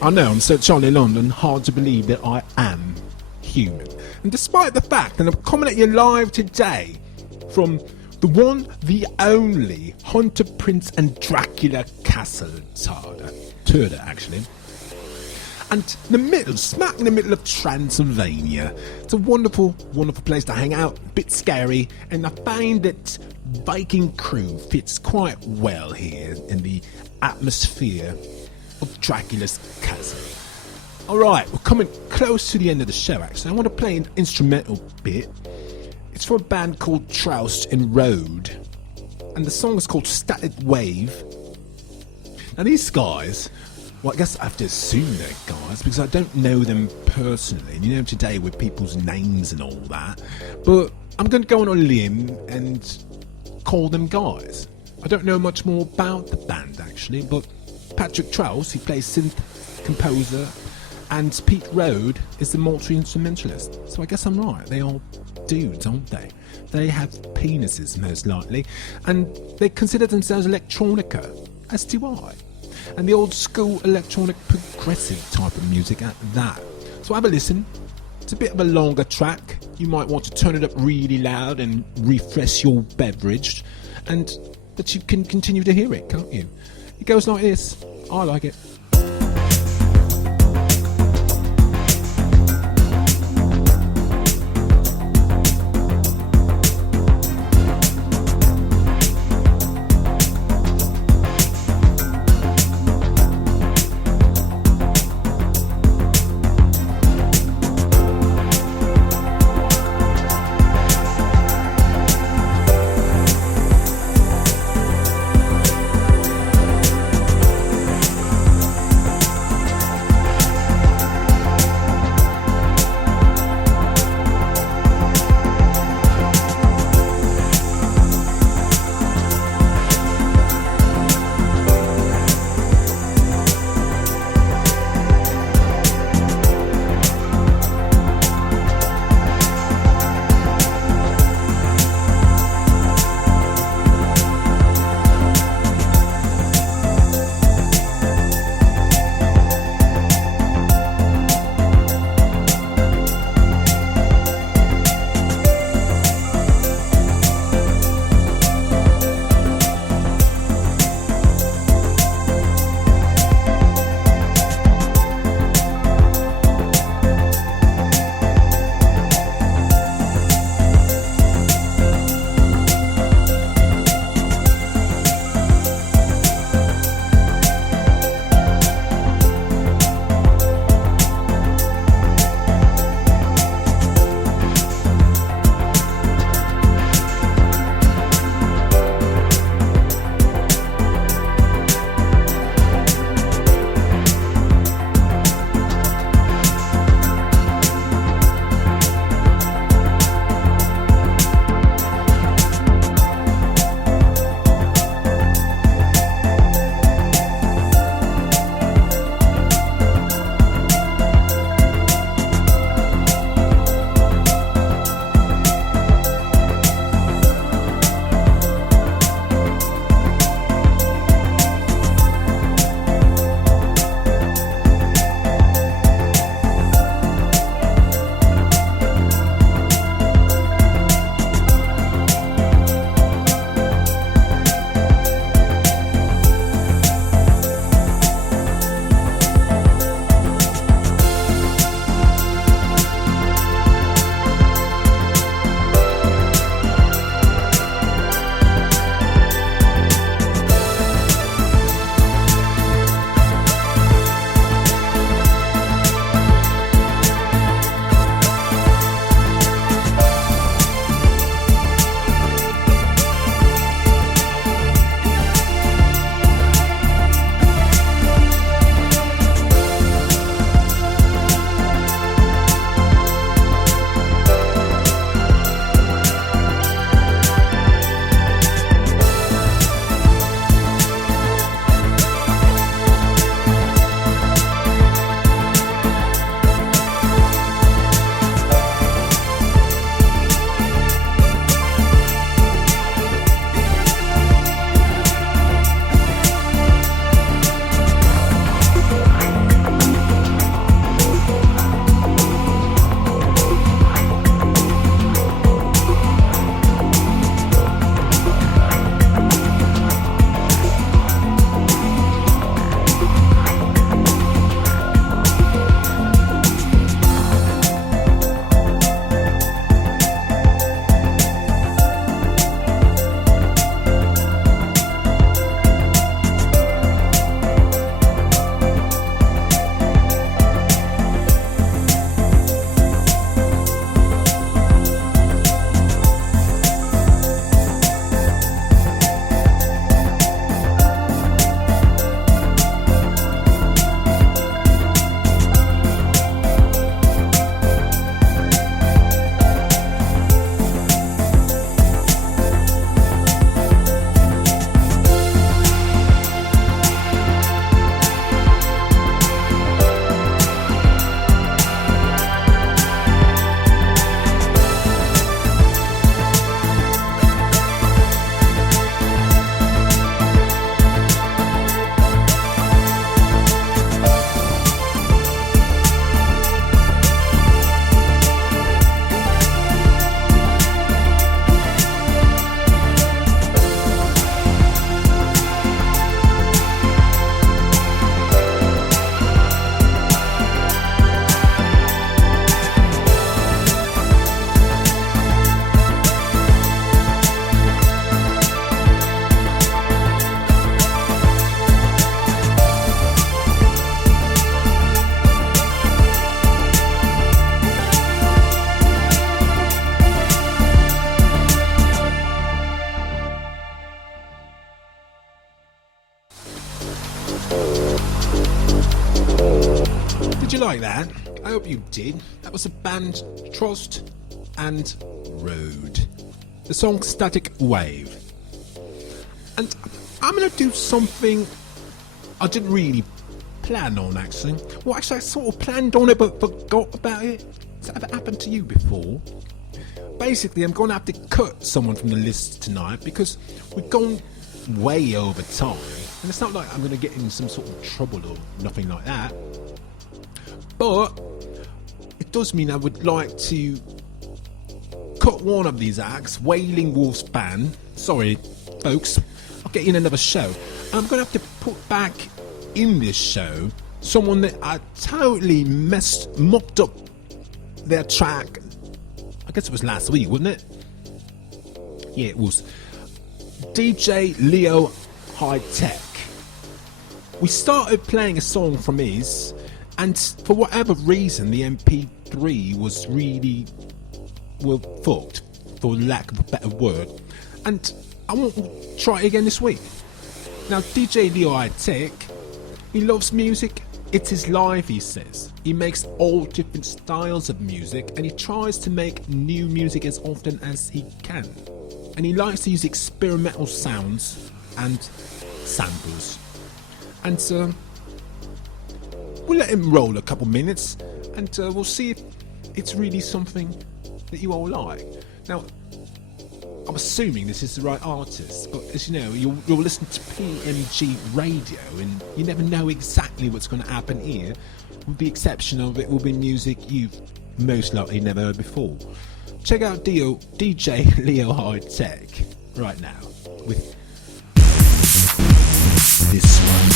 I know, I'm so Charlie London. Hard to believe that I am human. And despite the fact that I'm coming at you live today from the one, the only Hunter, Prince and Dracula Castle Turda, actually. And in the middle, smack in the middle of Transylvania. It's a wonderful, wonderful place to hang out, a bit scary, and I find that Viking Krue fits quite well here in the atmosphere of Dracula's castle. Alright, we're coming close to the end of the show actually. I want to play an instrumental bit. It's for a band called Troust in Road, and the song is called Static Wave. Now these guys, well, I guess I have to assume they're guys because I don't know them personally. You know, today with people's names and all that. But I'm going to go on a limb and call them guys. I don't know much more about the band actually, but Patrick Troust, he plays synth composer, and Pete Rode is the multi-instrumentalist. So I guess I'm right. They are dudes, aren't they? They have penises most likely, and they consider themselves electronica, as do I. And the old school electronic progressive type of music at that. So have a listen. It's a bit of a longer track. You might want to turn it up really loud and refresh your beverage, and that you can continue to hear it, can't you? It goes like this. I like it. Did you like that? I hope you did. That was the band Troust and Road. The song Static Wave. And I'm going to do something I didn't really plan on, actually. Well, actually, I sort of planned on it but forgot about it. Has that ever happened to you before? Basically, I'm going to have to cut someone from the list tonight because we've gone way over time. And it's not like I'm going to get in some sort of trouble or nothing like that. But it does mean I would like to cut one of these acts, Wailing Wolf's band. Sorry, folks, I'll get you in another show. I'm going to have to put back in this show someone that I totally mocked up their track. I guess it was last week, wasn't it? Yeah, it was. DJ Leohightech. We started playing a song from his, and for whatever reason, the MP3 was really, well, fucked, for lack of a better word. And I want to try it again this week. Now, DJ Leohightech, he loves music. It's his life, he says. He makes all different styles of music, and he tries to make new music as often as he can. And he likes to use experimental sounds and samples. And we'll let him roll a couple minutes, and we'll see if it's really something that you all like. Now, I'm assuming this is the right artist, but as you know, you'll listen to PMG Radio, and you never know exactly what's going to happen here, with the exception of it will be music you've most likely never heard before. Check out DJ Leohightech right now with this one.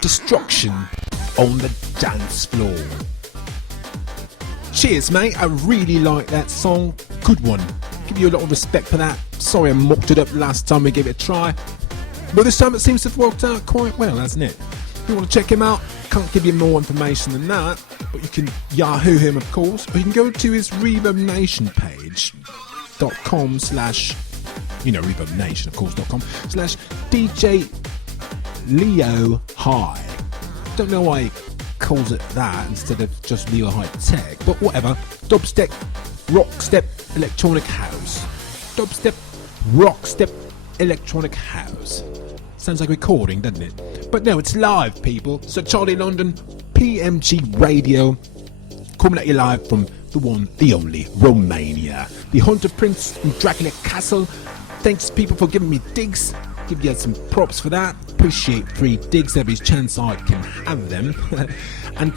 Destruction on the dance floor. Cheers, mate. I really like that song. Good one. Give you a lot of respect for that. Sorry I mocked it up last time we gave it a try, but this time it seems to have worked out quite well, hasn't it? If you want to check him out, can't give you more information than that, but you can Yahoo him, of course, or you can go to his Reverb Nation page .com/ Reverb Nation, of course, .com/ DJ Leo High. Don't know why he calls it that instead of just Leohightech, but whatever. Dubstep, rockstep, electronic house. Dubstep, rockstep, electronic house. Sounds like recording, doesn't it? But no, it's live, people. So Charlie London, PMG Radio, coming at you live from the one, the only, Romania. The Hunter Prince from Dracula Castle. Thanks, people, for giving me digs. Give you some props for that. Appreciate free digs every chance I can have them. And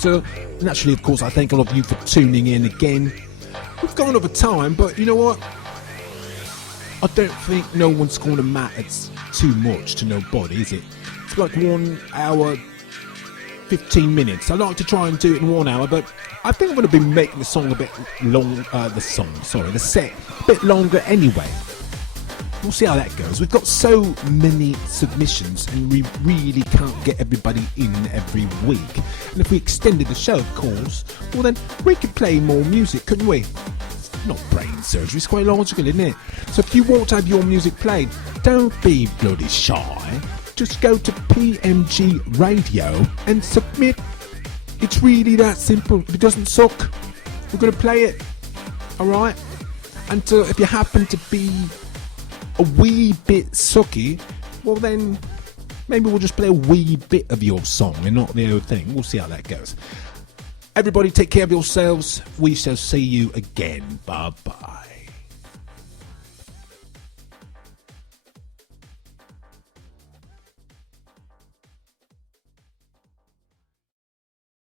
naturally, of course, I thank all of you for tuning in again. We've gone over time, but you know what? I don't think no one's going to matter too much to nobody, is it? It's like 1 hour, 15 minutes. I like to try and do it in 1 hour, but I think I'm going to be making the song a bit long. The set a bit longer anyway. We'll see how that goes. We've got so many submissions and we really can't get everybody in every week. And if we extended the show, of course, well then we could play more music, couldn't we? Not brain surgery, it's quite logical, isn't it? So if you want to have your music played, don't be bloody shy. Just go to PMG Radio and submit. It's really that simple. If it doesn't suck, we're going to play it. Alright? And if you happen to be a wee bit sucky, well then maybe we'll just play a wee bit of your song and not the whole thing. We'll see how that goes. Everybody take care of yourselves. We shall see you again. Bye bye.